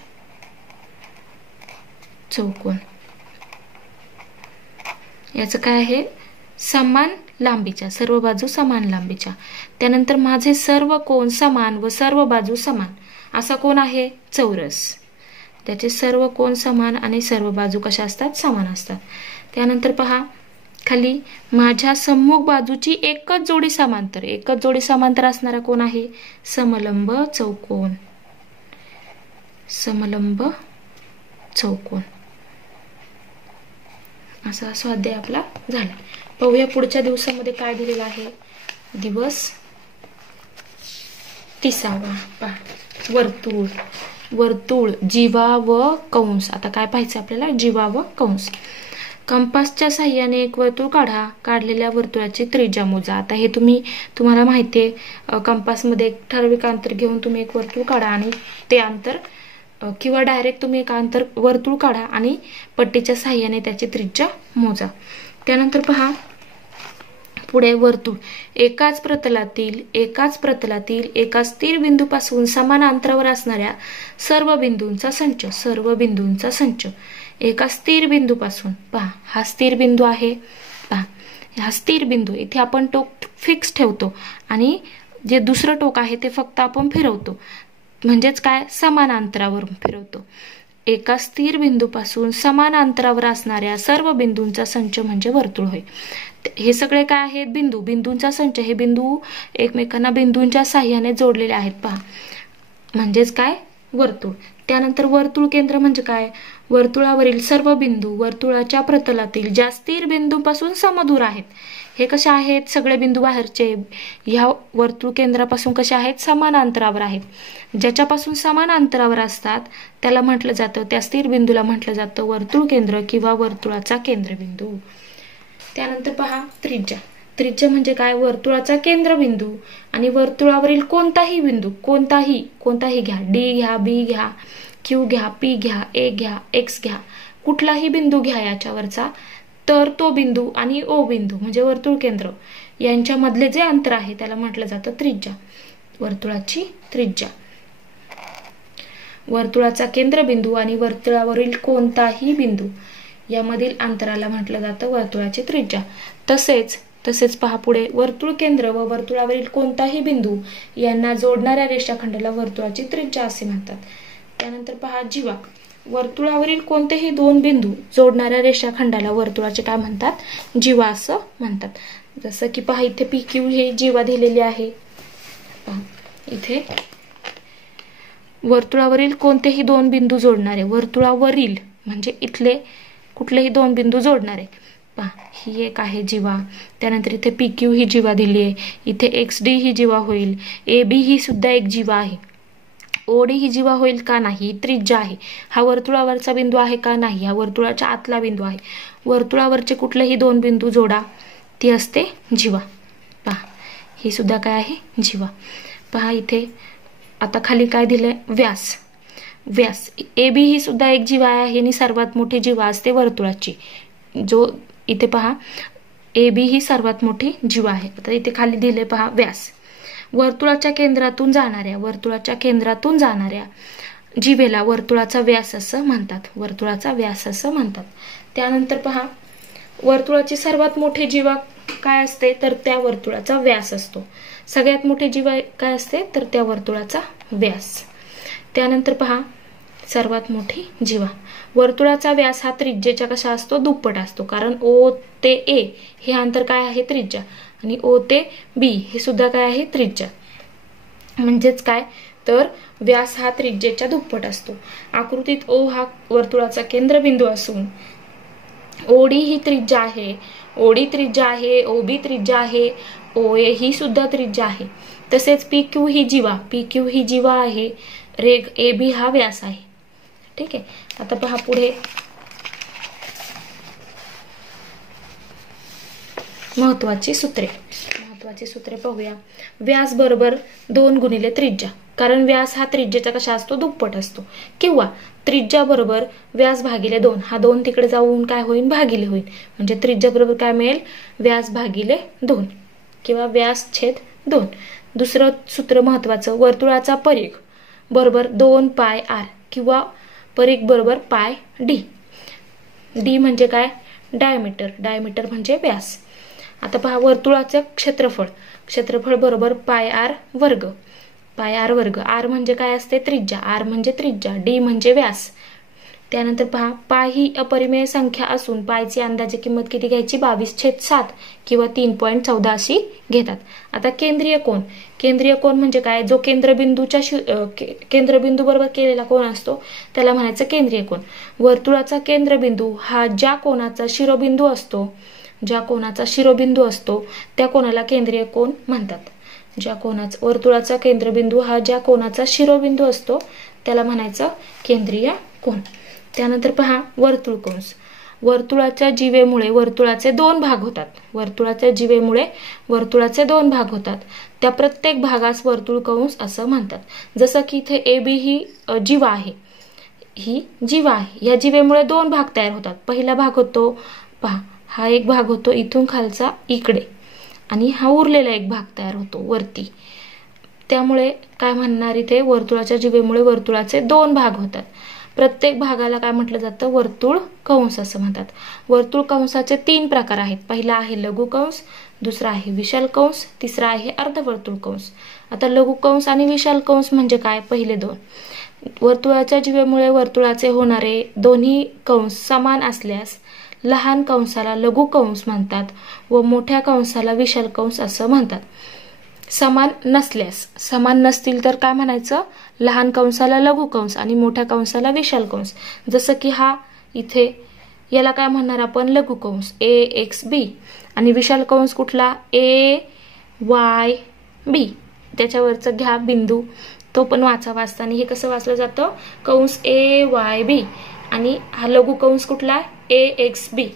चौकोन याचं काय आहे? समान लांबीच्या. सर्व बाजू समान लांबीच्या. त्यानंतर माझे सर्व कोन समान व सर्व बाजू समान असा कोण आहे? चौरस. त्याचे सर्व कोन समान आणि सर्व बाजू कशा असतात? समान असतात. त्यानंतर पहा खाली माझ्या सम्मुख बाजूची एकच जोडी समांतर. एकच जोडी समांतर असणारा कोण आहे? समलंब चौकोन. समलंब चौकोन. असा स्वाध्याय आपला झाला. पाहूया पुढच्या दिवसामध्ये काय दिलेलं आहे. दिवस 30वा. पहा वर्तुळ. वर्तुळ जीवा व कंस. आता काय पाहायचं आपल्याला? जीवा व कंस. कंपासच्या साहाय्याने एक वर्तुळ काढा. काढलेल्या वर्तुळाची त्रिज्या मोजा. आता हे तुम्हाला माहिती आहे, कंपासमध्ये एक ठराविक अंतर घेऊन तुम्ही एक वर्तुळ काढा आणि ते अंतर किंवा डायरेक्ट तुम्ही एक अंतर वर्तुळ काढा आणि पट्टीच्या साहाय्याने त्याची त्रिज्या मोजा. त्यानंतर पहा पुढे वर्तुळ एकाच प्रतलातील एका स्थिर बिंदूपासून समान अंतरावर असणाऱ्या सर्व बिंदूंचा संच. सर्व बिंदूंचा संच एका स्थिर बिंदूपासून. पहा हा स्थिर बिंदू आहे. पहा हा स्थिर बिंदू. इथे आपण टोक फिक्स ठेवतो आणि जे दुसरं टोक आहे ते फक्त आपण फिरवतो. म्हणजेच काय? समान अंतरावर फिरवतो. एका स्थिर बिंदूपासून समान अंतरावर असणाऱ्या सर्व बिंदूंचा संच म्हणजे वर्तुळ होय. हे सगळे काय आहेत? बिंदू. बिंदूंचा संच. हे बिंदू एकमेकांना बिंदूंच्या साहाय्याने जोडलेले आहेत. पहा म्हणजेच काय? वर्तुळ. त्यानंतर वर्तुळ केंद्र म्हणजे काय? वर्तुळावरील सर्व बिंदू वर्तुळाच्या प्रतलातील ज्या स्थिर बिंदूपासून समदूर आहेत. हे कसे आहेत? सगळे बिंदू बाहेरचे ह्या वर्तुळ केंद्रापासून कसे आहेत? समान अंतरावर आहेत. ज्याच्यापासून समान अंतरावर असतात त्याला म्हटलं जातं, त्या स्थिर बिंदूला म्हटलं जातं वर्तुळ केंद्र किंवा वर्तुळाचा केंद्रबिंदू. त्यानंतर पहा त्रिज्या. त्रिज्या म्हणजे काय? वर्तुळाचा केंद्रबिंदू आणि वर्तुळावरील कोणताही बिंदू. कोणताही घ्या. D घ्या, B घ्या, Q घ्या, P घ्या, A घ्या, X घ्या, कुठलाही बिंदू घ्या याच्यावरचा. तर तो बिंदू आणि O बिंदू म्हणजे वर्तुळ केंद्र यांच्यामधले जे अंतर आहे त्याला म्हटलं जातं त्रिज्या. वर्तुळाची त्रिज्या. वर्तुळाचा केंद्रबिंदू आणि वर्तुळावरील कोणताही बिंदू यामधील अंतराला म्हटलं जातं वर्तुळाची त्रिज्या. तसेच पहा पुढे वर्तुळ केंद्र व वर्तुळावरील कोणताही बिंदू यांना जोडणाऱ्या रेषाखंडाला वर्तुळाची त्रिज्या असे म्हणतात. त्यानंतर पहा जीवा. वर्तुळावरील कोणतेही दोन बिंदू जोडणाऱ्या रेषाखंडाला वर्तुळाचे काय म्हणतात? जीवा असं म्हणतात. जसं की पहा इथे PQ हे जीवा दिलेली आहे. इथे वर्तुळावरील कोणतेही दोन बिंदू जोडणारे. वर्तुळावरील म्हणजे इथले कुठलेही दोन बिंदू जोडणारे. पहा ही एक आहे जीवा. त्यानंतर इथे PQ ही जीवा दिली आहे. इथे XD ही जीवा होईल. AB ही सुद्धा एक जीवा आहे. ओडी ही जीवा होईल का नाही, त्रिज्या आहे. हा वर्तुळावरचा बिंदू आहे का नाही, हा वर्तुळाच्या आतला बिंदू आहे. वर्तुळावरचे कुठलेही दोन बिंदू जोडा, ती असते जीवा. पहा ही सुद्धा काय आहे, जीवा. पहा इथे आता खाली काय दिलंय, व्यास. व्यास ए बी ही सुद्धा एक जीवा आहे आणि सर्वात मोठी जीवा असते वर्तुळाची. जो इथे पहा ए बी ही सर्वात मोठी जीवा आहे. आता इथे खाली दिले पहा व्यास. वर्तुळाच्या केंद्रातून जाणाऱ्या जीवेला वर्तुळाचा व्यास असं म्हणतात. वर्तुळाचा व्यास असं म्हणतात. त्यानंतर पहा वर्तुळाची सर्वात मोठी जीवा काय असते, तर त्या वर्तुळाचा व्यास असतो. सगळ्यात मोठी जीवा काय असते, तर त्या वर्तुळाचा व्यास. त्यानंतर पहा सर्वात मोठी जीवा. वर्तुळाचा व्यास हा त्रिज्येच्या कशा असतो, दुप्पट असतो. कारण ओ ते ए हे अंतर काय आहे, त्रिज्या. आणि ओ ते बी हे सुद्धा काय आहे, त्रिज्या. म्हणजेच काय, तर व्यास हा त्रिज्येच्या दुप्पट असतो. आकृतीत ओ हा वर्तुळाचा केंद्रबिंदू असून ओडी ही त्रिज्या आहे, ओडी त्रिज्या आहे, ओबी त्रिज्या आहे, ओ ए ही सुद्धा त्रिज्या आहे. तसेच पी क्यू ही जीवा आहे, रेघ ए बी हा व्यास आहे. ठीक आहे. आता पहा पुढे महत्वाची सूत्रे पाहूया. व्यास बरोबर 2 गुणिले त्रिज्या. कारण व्यास हा त्रिज्येचा कशा असतो, दुप्पट असतो. किंवा त्रिज्या बरोबर व्यास भागिले 2. हा 2 तिकडे जाऊन काय होईल, भागिले होईल. म्हणजे त्रिज्या बरोबर काय मिळेल, व्यास भागिले 2 किंवा व्यास छेद 2. दुसरं सूत्र महत्वाचं, वर्तुळाचा परिघ बरोबर 2 पाय आर किंवा परिघ बरोबर पाय डी. डी म्हणजे काय, डायमीटर म्हणजे व्यास. आता पहा वर्तुळाचे क्षेत्रफळ बरोबर पाय आर वर्ग. आर म्हणजे काय असते, त्रिज्या. डी म्हणजे व्यास. त्यानंतर पहा पाय ही अपरिमेय संख्या असून पायची अंदाजे किंमत किती घ्यायची, 22/7 किंवा 3.14 अशी घेतात. आता केंद्रीय कोन म्हणजे काय, जो केंद्रबिंदू बरोबर केलेला कोन असतो त्याला म्हणायचं केंद्रीय कोन. वर्तुळाचा केंद्रबिंदू हा ज्या कोनाचा शिरोबिंदू असतो त्या कोनाला केंद्रीय कोन म्हणतात. वर्तुळाचा केंद्रबिंदू हा ज्या कोनाचा शिरोबिंदू असतो त्याला म्हणायचं केंद्रीय कोन. त्यानंतर पहा वर्तुळ कंस. वर्तुळाच्या जीवेमुळे वर्तुळाचे 2 भाग होतात. त्या प्रत्येक भागास वर्तुळ कंस असं म्हणतात. जसं की इथे ए बी ही जीवा आहे, या जीवेमुळे 2 भाग तयार होतात. पहिला भाग होतो पहा, हा एक भाग होतो इथून खालचा इकडे, आणि हा उरलेला एक भाग तयार होतो वरती. त्यामुळे काय म्हणणार, इथे वर्तुळाच्या जीवेमुळे वर्तुळाचे 2 भाग होतात. प्रत्येक भागाला काय म्हटलं जातं, वर्तुळ कंस असं म्हणतात. वर्तुळ कंसाचे 3 प्रकार आहेत. पहिला आहे लघु कंस, दुसरा आहे विशाल कंस, तिसरा आहे अर्धवर्तुळ कंस. आता लघु कंस आणि विशाल कंस म्हणजे काय, पहिले 2. वर्तुळाच्या जीवेमुळे वर्तुळाचे होणारे दोन्ही कंस समान असल्यास लहान कंसाला लघु कंस म्हणतात व मोठ्या कंसाला विशाल कंस असं म्हणतात. समान नसतील तर काय म्हणायचं, लहान कंसाला लघु कंस आणि मोठ्या कंसाला विशाल कंस. जसं की हा इथे याला काय म्हणणार आपण, लघु कंस AXB, आणि विशाल कंस कुठला AYB. त्याच्यावरचं घ्या बिंदू, तो पण वाचताना हे कसं वाचलं जातं, कंस AYB, आणि हा लघु कंस कुठला AXB.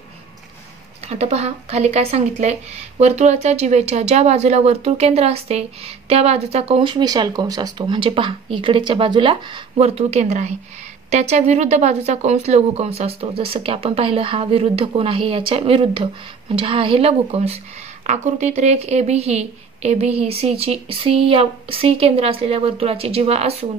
आता पहा खाली काय सांगितलंय, वर्तुळाच्या जीवेच्या ज्या बाजूला वर्तुळ केंद्र असते त्या बाजूचा कंस विशाल कंस असतो. म्हणजे पहा इकडेच्या बाजूला वर्तुळ केंद्र आहे, त्याच्या विरुद्ध बाजूचा कंस लघु कंस असतो. जसं की आपण पाहिलं, हा विरुद्ध कोण आहे, याच्या विरुद्ध म्हणजे हा आहे लघु कंस. आकृतीत रेघ AB ही सी केंद्र असलेल्या वर्तुळाची जीवा असून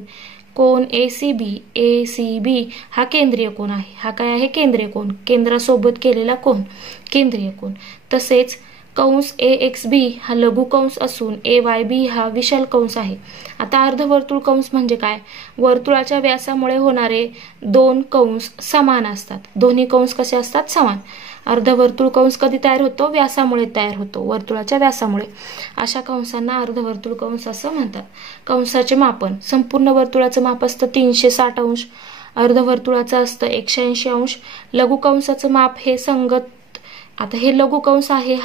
कोन ACB हा केंद्रीय कोन आहे. हा काय आहे, केंद्रीय कोन, केंद्रासोबत केलेला कोन, केंद्रीय कोन. तसेच कंस AXB हा लघु कंस असून AYB हा विशाल कंस आहे. आता अर्धवर्तुळ कंस म्हणजे काय, वर्तुळाच्या व्यासामुळे होणारे 2 कंस समान असतात. दोन्ही कंस कसे असतात, समान. अर्धवर्तुळ कंस कधी तयार होतो, व्यासामुळे तयार होतो, वर्तुळाच्या व्यासामुळे. अशा कंसांना अर्धवर्तुळ कंस असं म्हणतात. कंसाचे मापन, संपूर्ण वर्तुळाचं माप असतं 360 अंश, अर्धवर्तुळाचं असतं 180 अंश. लघु कंसाचं माप हे संगत आता हे लघु कंस आहे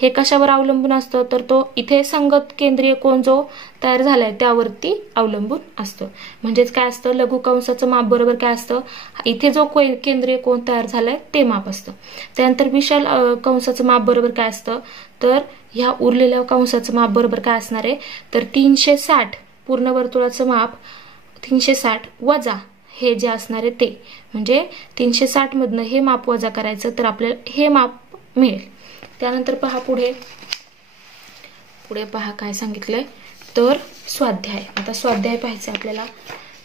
हे कशावर अवलंबून असतं तर तो इथे संगत केंद्रीय कोन जो तयार झालाय त्यावरती अवलंबून असतं. म्हणजेच काय असतं, लघु कंसाचं माप बरोबर काय असतं, इथे जो केंद्रीय कोन तयार झालाय ते माप असतं. त्यानंतर विशाल कंसाचं माप बरोबर काय असतं तर ह्या उरलेल्या कंसाचं माप बरोबर काय असणार आहे तर 360 पूर्ण वर्तुळाचं माप 360 वजा हे जे असणार आहे ते, म्हणजे 360 मधनं हे माप वजा करायचं तर आपल्याला हे माप मिळेल. त्यानंतर पहा पुढे पहा काय सांगितलंय तर स्वाध्याय. आता स्वाध्याय पाहायचं आपल्याला.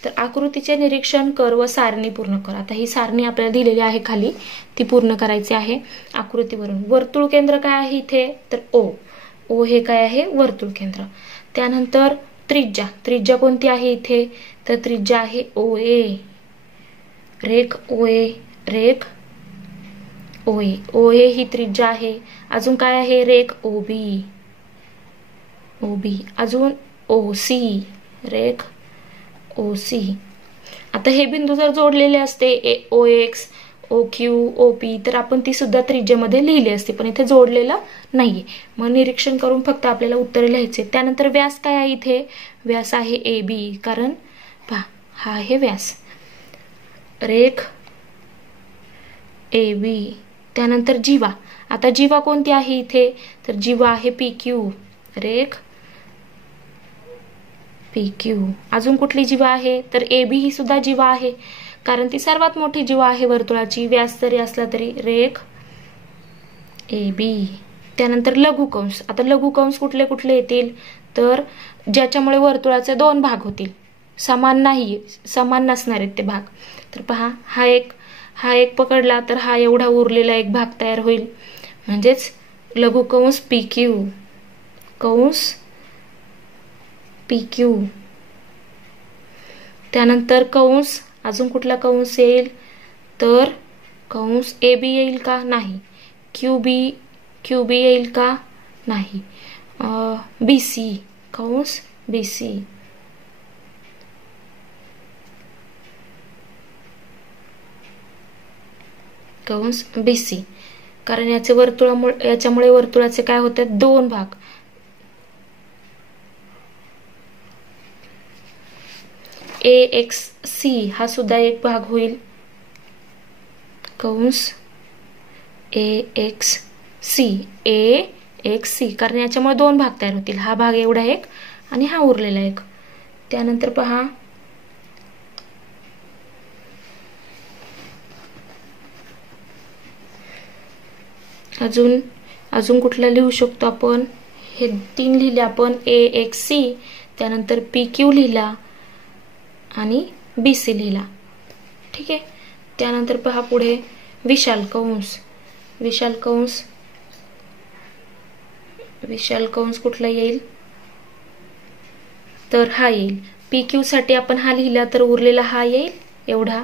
तर आकृतीचे निरीक्षण कर व सारणी पूर्ण कर. आता ही सारणी आपल्याला दिलेली आहे खाली, ती पूर्ण करायची आहे आकृतीवरून. वर्तुळ केंद्र काय आहे इथे तर ओ हे काय आहे वर्तुळ केंद्र. त्यानंतर त्रिज्या कोणती आहे इथे तर त्रिज्या आहे OA, रेख OA ही त्रिज्या आहे. अजून काय आहे रेख OB, अजून OC, रेख OC. आता हे बिंदू जर जोडलेले असते OX, OQ, OP तर आपण ती सुद्धा त्रिज्येमध्ये लिहिली असते, पण इथे जोडलेलं नाहीये. मग निरीक्षण करून फक्त आपल्याला उत्तरे लिहायचे. त्यानंतर व्यास काय आहे इथे, व्यास आहे AB, कारण पहा हा आहे व्यास, रेख AB. त्यानंतर जीवा. आता जीवा कोणती आहे इथे तर जीवा आहे PQ, रेख PQ. अजून कुठली जीवा आहे तर AB ही सुद्धा जीवा आहे, कारण ती सर्वात मोठी जीवा आहे वर्तुळाची, व्यास जरी असला तरी, रेख AB. त्यानंतर लघु कंस. आता लघु कंस कुठले कुठले येतील तर ज्याच्यामुळे वर्तुळाचे दोन भाग होतील, समान नसणार आहेत ते भाग. तर पहा हा एक पकडला तर हा एवढा उरलेला एक भाग तयार होईल, म्हणजेच लघु कंस PQ. त्यानंतर कंस, अजून कुठला कंस येईल तर कंस AB येईल का नाही, QB येईल का नाही, BC, कंस BC. कंस BC, कारण याच्यामुळे वर्तुळाचे काय होतात दोन भाग. AXC हा सुद्धा एक भाग होईल, कंस AXC, कारण याच्यामुळे दोन भाग तयार होतील, हा भाग एवढा एक आणि हा उरलेला एक. त्यानंतर पहा अजून कुठला लिहू शकतो आपण, हे 3 लिहिले आपण, AXC, त्यानंतर PQ लिहिला आणि BC लिहिला. ठीक आहे. त्यानंतर पहा पुढे विशाल कंस कुठला येईल तर हा येईल. PQ साठी आपण हा लिहिला तर उरलेला हा येईल एवढा,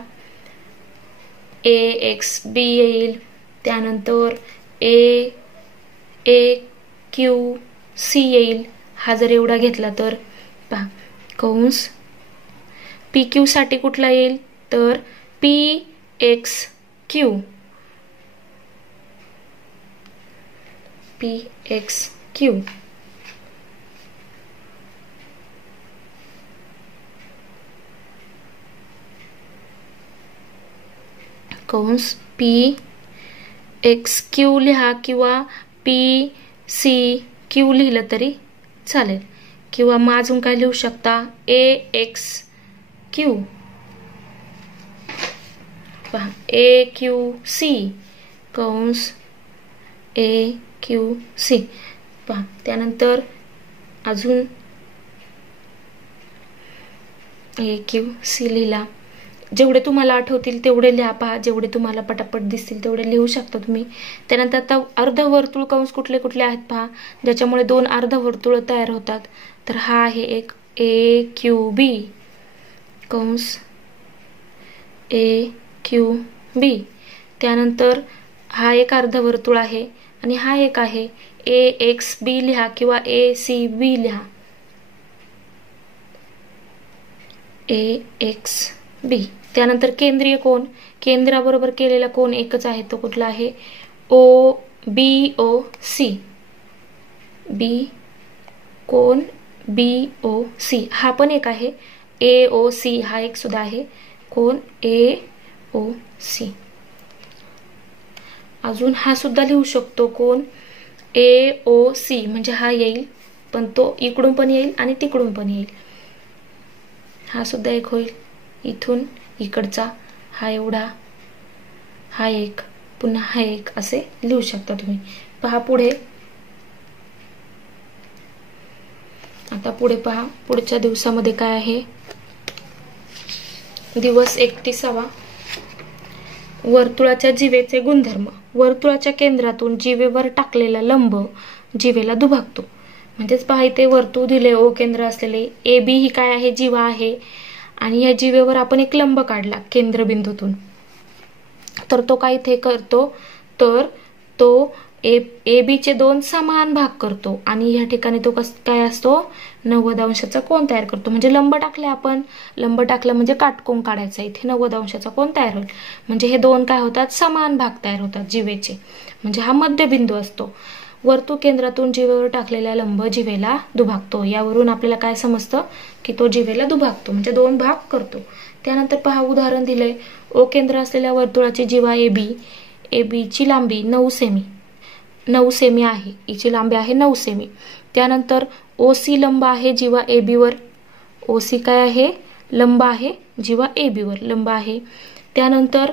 AXB येईल. त्यानंतर AQC येईल, हा जर एवढा घेतला तर पहा कंस PQ साठी कुठला येईल तर PXQ, कंस PXQ लिहा किंवा PCQ लिहिलं तरी चालेल, किंवा मग अजून काय लिहू शकता AXQ, पहा AQC, कंस AQC. पहा त्यानंतर अजून AQC लिहिला. जेवढे तुम्हाला आठवतील तेवढे लिहा, पहा जेवढे तुम्हाला पटापट दिसतील तेवढे लिहू शकता तुम्ही. त्यानंतर आता अर्धवर्तुळ कंस कुठले कुठले आहेत पहा, ज्याच्यामुळे दोन अर्धवर्तुळ तयार होतात. तर हा आहे एक AQB, कंस AQB. त्यानंतर हा एक अर्धवर्तुळ आहे आणि हा एक आहे AXB लिहा किंवा ACB लिहा, AXB. त्यानंतर केंद्रीय कोन, केंद्राबरोबर केलेला कोन एकच आहे, तो कुठला आहे BOC, कोन BOC हा पण एक आहे. AOC हा एक सुद्धा आहे, कोन AOC. अजून हा सुद्धा लिहू शकतो, कोन AOC, म्हणजे हा येईल, पण तो इकडून पण येईल आणि तिकडून पण येईल. हा सुद्धा एक होईल, इथून इकडचा हा एवढा, हा एक, पुन्हा हा एक, असे लिहू शकता तुम्ही. पहा पुढे, आता पुढे पहा, पुढच्या दिवसामध्ये काय आहे. दिवस 31वा. वर्तुळाच्या जीवेचे गुणधर्म. वर्तुळाच्या केंद्रातून जीवेवर टाकलेला लंब जीवेला दुभागतो. म्हणजेच पहा इथे वर्तुळ दिले, ओ केंद्र असलेले. AB ही काय आहे, जीवा आहे, आणि या जीवेवर आपण एक लंब काढला केंद्रबिंदूतून, तर तो काय इथे करतो, तर तो AB चे 2 समान भाग करतो, आणि या ठिकाणी तो काय असतो, 90 अंशाचा कोन तयार करतो. म्हणजे लंब टाकले आपण, लंब टाकला म्हणजे काटकोन काढायचा, इथे 90 अंशाचा कोन तयार होईल. म्हणजे हे 2 काय होतात, समान भाग तयार होतात जीवेचे, म्हणजे हा मध्यबिंदू असतो. वर्तुळ केंद्रातून जीवेवर टाकलेला लंब जीवेला दुभागतो. यावरून आपल्याला काय समजतं, की तो जीवेला दुभागतो, म्हणजे 2 भाग करतो. त्यानंतर पहा उदाहरण दिलंय. ओ केंद्र असलेल्या वर्तुळाची जीवा AB ची लांबी 9 सेमी आहे. हिची लांबी आहे 9 सेमी. त्यानंतर OC लंब आहे जीवा AB वर. OC काय आहे, लंब आहे जीवा AB वर, लंब आहे. त्यानंतर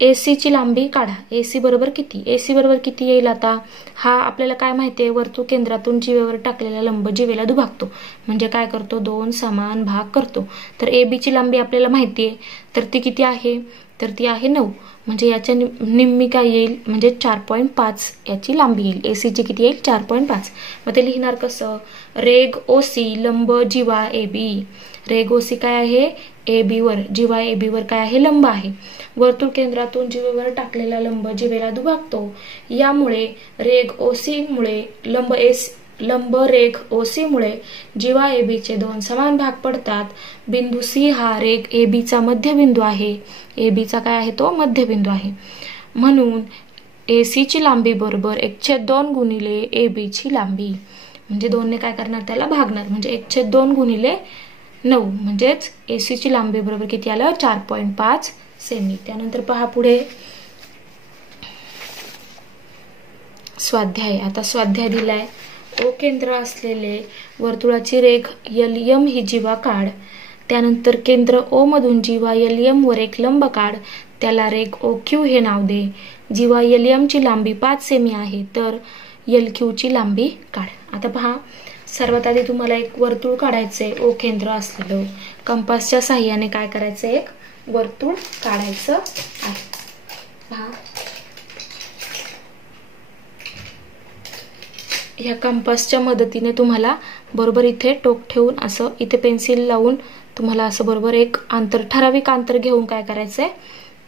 AC ची लांबी काढा. AC बरोबर किती, AC बरोबर किती येईल. आता हा आपल्याला काय माहितीये, वर्तुळ केंद्रातून जीवेवर टाकलेला लंब जीवेला दुभागतो, म्हणजे काय करतो, 2 समान भाग करतो. तर AB ची लांबी आपल्याला माहितीये, तर ती किती आहे, तर ती आहे 9. म्हणजे याच्या निम्मी काय येईल, म्हणजे 4.5 याची लांबी येईल. AC ची किती येईल, 4.5. मग ते लिहिणार कसं, रेग OC लंब जीवा AB. रेग OC काय आहे, AB वर, जीवा AB वर काय आहे, लंब आहे. वर्तुळ केंद्रातून जीवेवर टाकलेला लंब जीवेला दुभागतो. यामुळे रेग OC मुळे लंब रेग OC मुळे जीवा AB चे 2 समान भाग पडतात. बिंदू C हा रेग AB चा मध्यबिंदू आहे. AB चा काय आहे, तो मध्यबिंदू आहे. म्हणून AC ची लांबी बरोबर 1/2 गुणिले AB ची लांबी. म्हणजे 2 ने काय करणार, त्याला भागणार, म्हणजे 1/2 गुणिले 9, म्हणजेच AC ची लांबी बरोबर किती आलं, 4.5 सेमी. त्यानंतर पहा पुढे स्वाध्याय. आता स्वाध्याय दिलाय. ओ केंद्र असलेले वर्तुळाची रेघ LM ही जीवा काढ. त्यानंतर केंद्र O मधून जीवा LM वर एक लंब काढ, त्याला रेघ OQ हे नाव दे. जीवा LM ची लांबी 5 सेमी आहे, तर LQ ची लांबी काढ. आता पहा, सर्वात आधी तुम्हाला एक वर्तुळ काढायचंय, ओ केंद्र असलेलं. कंपासच्या साहाय्याने काय करायचं, एक वर्तुळ काढायचं आहे. पहा, या कंपासच्या मदतीने तुम्हाला बरोबर इथे टोक ठेवून, असं इथे पेन्सिल लावून तुम्हाला असं बरोबर एक ठराविक अंतर घेऊन काय करायचंय,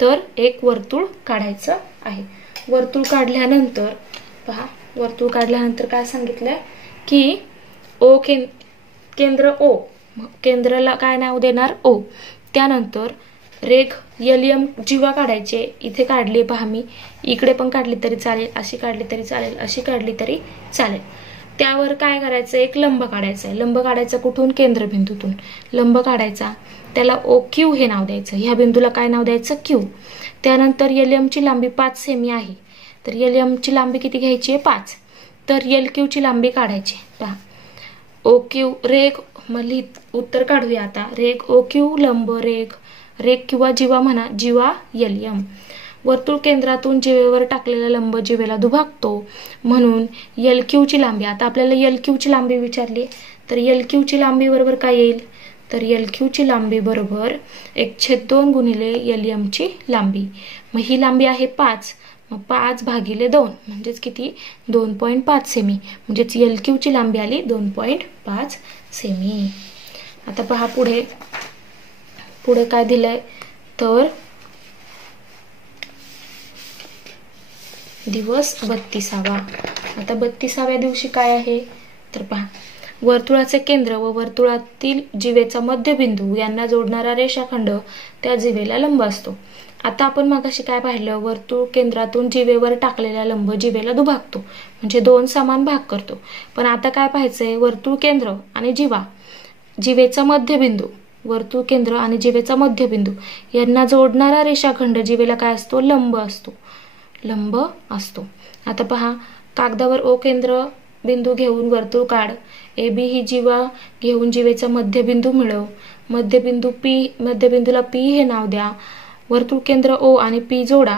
तर एक वर्तुळ काढायचं आहे. वर्तुळ काढल्यानंतर पहा, वर्तुळ काढल्यानंतर काय सांगितलंय, की ओ केंद्र O, केंद्राला काय नाव देणार, O. त्यानंतर रेघ LM जीवा काढायचे. इथे काढली पहा मी, इकडे पण काढली तरी चालेल, अशी काढली तरी चालेल, अशी काढली तरी चालेल. त्यावर काय करायचं, एक लंब काढायचा आहे. लंब काढायचा कुठून, केंद्रबिंदूतून लंब काढायचा, त्याला OQ हे नाव द्यायचं. ह्या बिंदूला काय नाव द्यायचं, Q. त्यानंतर LM ची लांबी 5 सेमी आहे, तर LM ची लांबी किती घ्यायची आहे, 5. तर LQ ची लांबी काढायची. पहा, OQ रेघ, मग उत्तर काढूया आता. रेघ OQ लंब रेघ किंवा जीवा म्हणा, जीवा LM. वर्तुळ केंद्रातून जीवेवर टाकलेला लंब जीवेला दुभागतो, म्हणून LQ ची लांबी. आता आपल्याला LQ ची लांबी विचारली, तर LQ ची लांबी बरोबर काय येईल, तर LQ ची लांबी बरोबर 1/2 गुणिले LM ची लांबी. मग ही लांबी आहे 5, मग 5 भागिले 2 म्हणजेच किती, 2.5 सेमी. म्हणजेच LQ ची लांबी आली 2.5 सेमी. आता पहा पुढे काय दिलंय, तर दिवस 32वा. आता 32व्या दिवशी काय आहे, तर पहा, वर्तुळाचे केंद्र व वर्तुळातील जीवेचा मध्यबिंदू यांना जोडणारा रेषाखंड त्या जीवेला लंब असतो. आता आपण मगाशी काय पाहिलं, वर्तुळ केंद्रातून जिवेवर टाकलेला लंब जिवेला दुभागतो, म्हणजे दोन समान भाग करतो. पण आता काय पाहायचंय, वर्तुळ केंद्र आणि जिवा, जिवेचा मध्यबिंदू, वर्तुळ केंद्र आणि जिवेचा मध्यबिंदू यांना जोडणारा रेषाखंड जिवेला काय असतो, लंब असतो, लंब असतो. आता पहा, कागदावर ओ केंद्र बिंदू घेऊन वर्तुळ काढ. ए बी ही जिवा घेऊन जिवेचा मध्यबिंदू मिळव. मध्यबिंदूला पी हे नाव द्या. वर्तुळ केंद्र ओ आणि पी जोडा.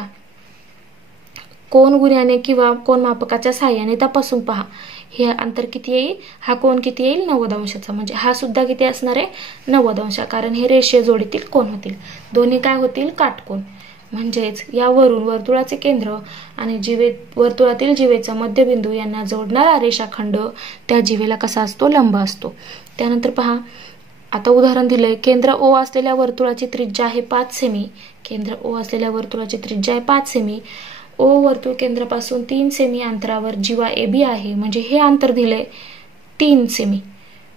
कोन गुण्याने किंवा कोन मापकाच्या साहाय्याने तपासून पहा. हे अंतर किती येईल, हा कोन किती येईल, 90 अंशाचा. म्हणजे हा सुद्धा किती असणार आहे, 90 अंश, कारण हे रेषीय जोडीतील कोन होतील. दोन्ही काय होतील, काटकोन. म्हणजेच यावरून वर्तुळाचे केंद्र आणि वर्तुळातील जिवेचा मध्यबिंदू यांना जोडणारा रेषाखंड त्या जिवेला कसा असतो, लंब असतो. त्यानंतर पहा, आता उदाहरण दिलंय, केंद्र ओ असलेल्या वर्तुळाची त्रिज्या आहे 5 सेमी. केंद्र ओ असलेल्या वर्तुळाची त्रिज्या आहे 5 सेमी. ओ वर्तुळ केंद्रापासून 3 सेमी अंतरावर जिवा ए बी आहे, म्हणजे हे अंतर दिलंय 3 सेमी.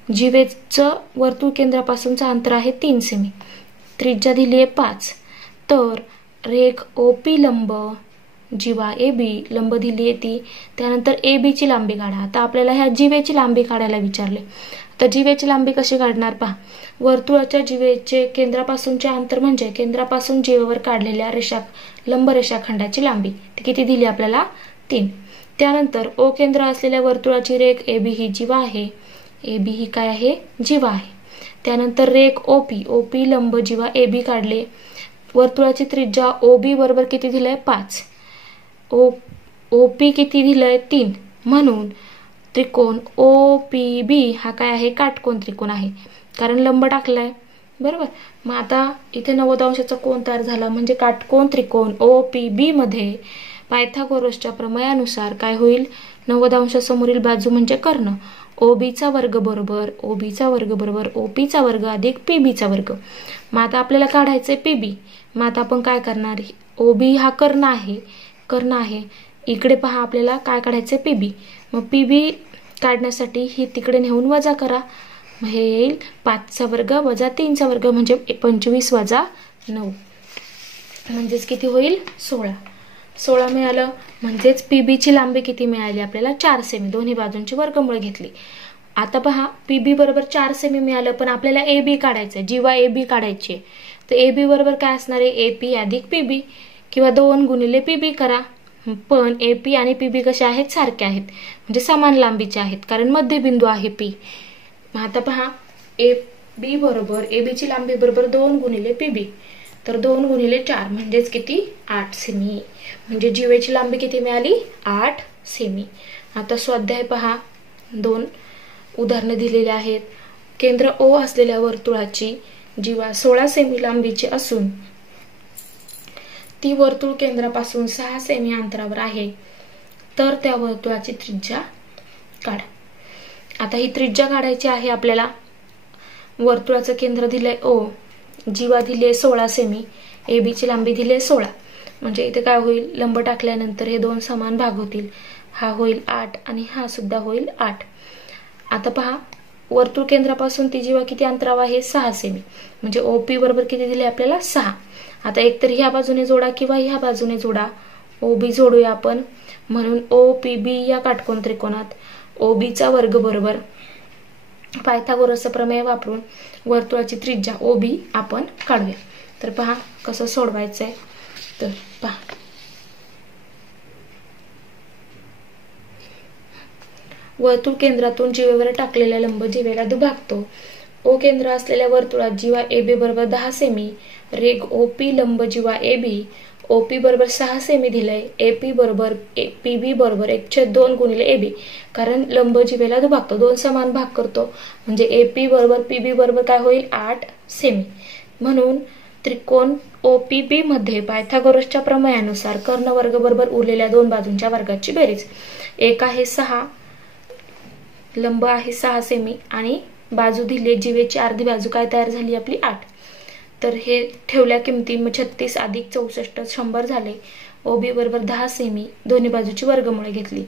जिवेचं वर्तुळ केंद्रापासूनचं अंतर आहे 3 सेमी. त्रिज्या दिली आहे 5. तर रेख ओ पी लंब जिवा ए बी लंब दिली आहे ती. त्यानंतर ए बी ची लांबी काढा. आता आपल्याला ह्या जिवेची लांबी काढायला विचारले. तर जिवेची लांबी कशी काढणार पहा. वर्तुळाच्या जिवेचे केंद्रापासूनचे अंतर म्हणजे केंद्रापासून जिवेवर काढलेल्या लंब रेषाखंडाची लांबी, ती किती दिली आपल्याला, 3. त्यानंतर ओ केंद्र असलेल्या वर्तुळाची रेख ए बी ही जिवा आहे. ए बी ही काय आहे, जिवा आहे. त्यानंतर रेख ओ पी लंब जिवा ए बी काढले. वर्तुळाची त्रिज्या ओ बी बरोबर किती दिलंय, 5. ओ पी किती दिलंय, 3. म्हणून त्रिकोण ओ पी बी हा काय आहे, काटकोन त्रिकोण आहे, कारण लंब टाकलाय, बरोबर. मग आता इथे 90 अंशाचा कोन तयार झाला, म्हणजे काटकोन त्रिकोण ओ पी बी मध्ये पायथागोरसच्या प्रमेयानुसार काय होईल, 90 अंशासमोरील बाजू म्हणजे कर्ण. ओबीचा वर्ग बरोबर ओपीचा वर्ग अधिक पीबीचा वर्ग. मग आता आपल्याला काढायचंय पीबी. मग आता आपण काय करणार, ओबी हा कर्ण आहे. इकडे पहा, आपल्याला काय काढायचंय, पीबी. मग पीबी काढण्यासाठी ही तिकडे नेऊन वजा करा. मग हे येईल 5चा वर्ग वजा 3चा वर्ग, म्हणजे 25 वजा 9, म्हणजेच किती होईल, 16 मिळालं. म्हणजेच पीबीची लांबी किती मिळाली आपल्याला, 4 सेमी. दोन्ही बाजूंची वर्गमूळ घेतली. आता पहा, पीबी बरोबर 4 सेमी मिळालं, पण आपल्याला ए बी काढायचंय, जिवा ए बी काढायची. तर ए बी बरोबर काय असणार आहे, एपी अधिक पीबी, किंवा 2 गुणिले पीबी करा. पण एपी आणि पीबी कसे आहेत, सारखे आहेत, म्हणजे समान लांबीचे आहेत, कारण मध्यबिंदू आहे पी. मग आता पहा, एबी बरोबर एबीची लांबी बरोबर 2 गुणिले पीबी. तर 2 गुणिले 4 म्हणजेच किती, 8 सेमी. म्हणजे जिवेची लांबी किती मिळाली, 8 सेमी. आता स्वाध्याय पहा, 2 उदाहरणं दिलेली आहेत. केंद्र ओ असलेल्या वर्तुळाची जिवा 16 सेमी लांबीची असून ती वर्तुळ केंद्रापासून 6 सेमी अंतरावर आहे, तर त्या वर्तुळाची त्रिज्या काढ. आता ही त्रिज्या काढायची आहे आपल्याला. वर्तुळाचं केंद्र दिलंय ओ, जिवा दिलीये 16 सेमी, ए बी ची लांबी दिलीये 16. म्हणजे इथे काय होईल, लंब टाकल्यानंतर हे 2 समान भाग होतील. हा होईल 8 आणि हा सुद्धा होईल 8. आता पहा, वर्तुळ केंद्रापासून ती जिवा किती अंतरावर आहे, 6 सेमी. म्हणजे ओपी बरोबर किती दिले आपल्याला, 6. आता एकतर ह्या बाजूने जोडा किंवा ह्या बाजूने जोडा. ओबी जोडूया आपण. म्हणून ओ पी बी या काटकोन त्रिकोणात ओबीचा वर्ग बरोबर पायथागोरसचा प्रमेय वापरून वर्तुळाची त्रिज्या ओबी आपण काढूया. तर पहा कसं सोडवायचंय. तर पहा, वर्तुळ केंद्रातून जिवेवर टाकलेला लंब जिवेला दुभागतो. ओ केंद्र असलेल्या वर्तुळात जिवा ए बी बरोबर 10 सेमी. रेग ओपी लंब जिवा ए बी. ओपी बरोबर 6 सेमी दिलंय. एपी बरोबर पीबी बरोबर 1/2 गुणिले एबी. कारण लंब जिवेला दुभागतो, 2 समान भाग करतो. म्हणजे एपी बरोबर पीबी बरोबर काय होईल, 8 सेमी. म्हणून त्रिकोण ओपीबी मध्ये पायथागोरसच्या प्रमेयानुसार कर्ण वर्ग बरोबर उरलेल्या 2 बाजूंच्या वर्गाची बेरीज. एक आहे 6, लंब आहे 6 सेमी आणि बाजू दिली जिवेची अर्धी बाजू काय तयार झाली आपली 8. तर हे ठेवल्या किमती, मग 36 अधिक 64 100 झाले. ओबी बरोबर 10 सेमी, दोन्ही बाजूची वर्गमूळे घेतली.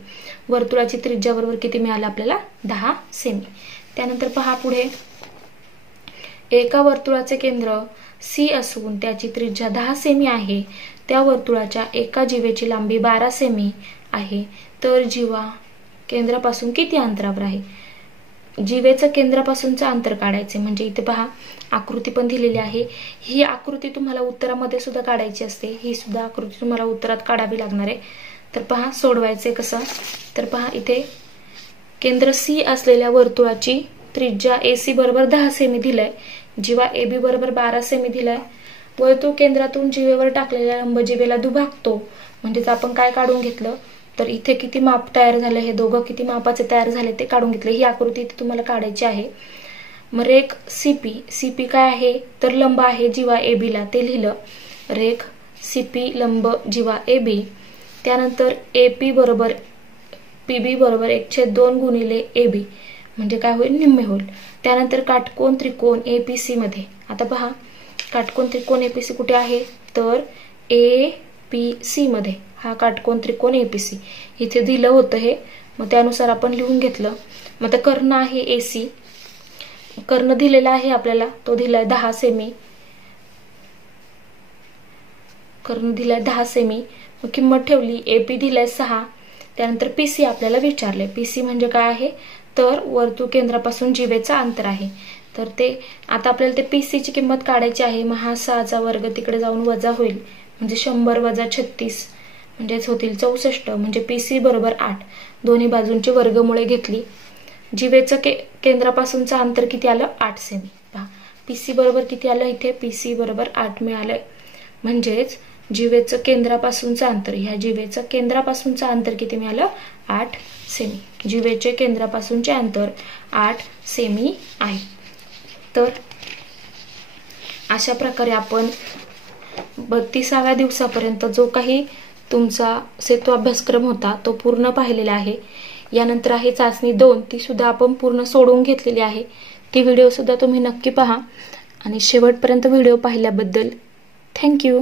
वर्तुळाची त्रिज्या बरोबर किती मिळालं आपल्याला, 10 सेमी. त्यानंतर पहा पुढे, एका वर्तुळाचे केंद्र सी असून त्याची त्रिज्या 10 सेमी आहे, त्या वर्तुळाच्या एका जीवेची लांबी 12 सेमी आहे, तर जीवा केंद्रापासून किती अंतरावर आहे? जीवेचं केंद्रापासूनचं अंतर काढायचे. म्हणजे इथे पहा आकृती पण दिलेली आहे. ही आकृती तुम्हाला उत्तरामध्ये सुद्धा काढायची असते. ही सुद्धा आकृती तुम्हाला उत्तरात काढावी लागणार आहे. तर पहा सोडवायचे कसं. तर पहा इथे केंद्र सी असलेल्या वर्तुळाची त्रिज्या AC बरोबर 10 सेमी दिलाय, जीवा AB बरोबर 12 सेमी दिलाय. वर्तुळ केंद्रातून जीवेवर टाकलेल्या लंबजीवेला दुभागतो. म्हणजेच आपण काय काढून घेतलं, तर इथे किती माप तयार झाले, हे दोघं किती मापाचे तयार झाले ते काढून घेतले. ही आकृती इथे तुम्हाला काढायची आहे. मग रेख CP काय आहे, तर लंब आहे जीवा AB ला, ते लिहिलं. रेख CP लंब जीवा AB. त्यानंतर AP बरोबर PB बरोबर 1/2 गुणिले AB, म्हणजे काय होईल, निम्मे होईल. त्यानंतर काटकोन त्रिकोण APC मध्ये. आता पहा काटकोन त्रिकोण APC कुठे आहे, तर APC मध्ये. हा काटकोन त्रिकोण APC इथे दिलं होतं हे, मग त्यानुसार आपण लिहून घेतलं. मग आता कर्ण आहे AC, कर्ण दिलेला आहे आपल्याला, तो दिलाय 10 सेमी. कर्ण दिलाय 10 सेमी. मग किंमत ठेवली. AP दिलाय 6. त्यानंतर PC आपल्याला विचारले. PC म्हणजे काय आहे, तर वर्तुळ केंद्रापासून जीवेचं अंतर आहे. तर ते आता आपल्याला ते PC ची किंमत काढायची आहे. मग हा 6चा वर्ग तिकडे जाऊन वजा होईल, म्हणजे 100 वजा 36 म्हणजेच होतील 64. म्हणजे PC बरोबर 8. दोन्ही बाजूंची वर्गमुळे घेतली. जीवेचं केंद्रापासूनचं अंतर किती आलं, 8 सेमी. पहा PC बरोबर किती आलं इथे, PC बरोबर 8 मिळालंय. म्हणजेच जीवेचं केंद्रापासूनचं अंतर, ह्या जीवेचं केंद्रापासूनचं अंतर किती मिळालं, 8 सेमी. जीवेचे केंद्रापासूनचे अंतर 8 सेमी आहे. तर अशा प्रकारे आपण 32व्या दिवसापर्यंत जो काही तुमचा सेतू अभ्यासक्रम होता तो पूर्ण पाहिलेला आहे. यानंतर आहे चाचणी 2, ती सुद्धा आपण पूर्ण सोडवून घेतलेली आहे. ती व्हिडिओ सुद्धा तुम्ही नक्की पहा. आणि शेवटपर्यंत व्हिडिओ पाहिल्याबद्दल थँक्यू.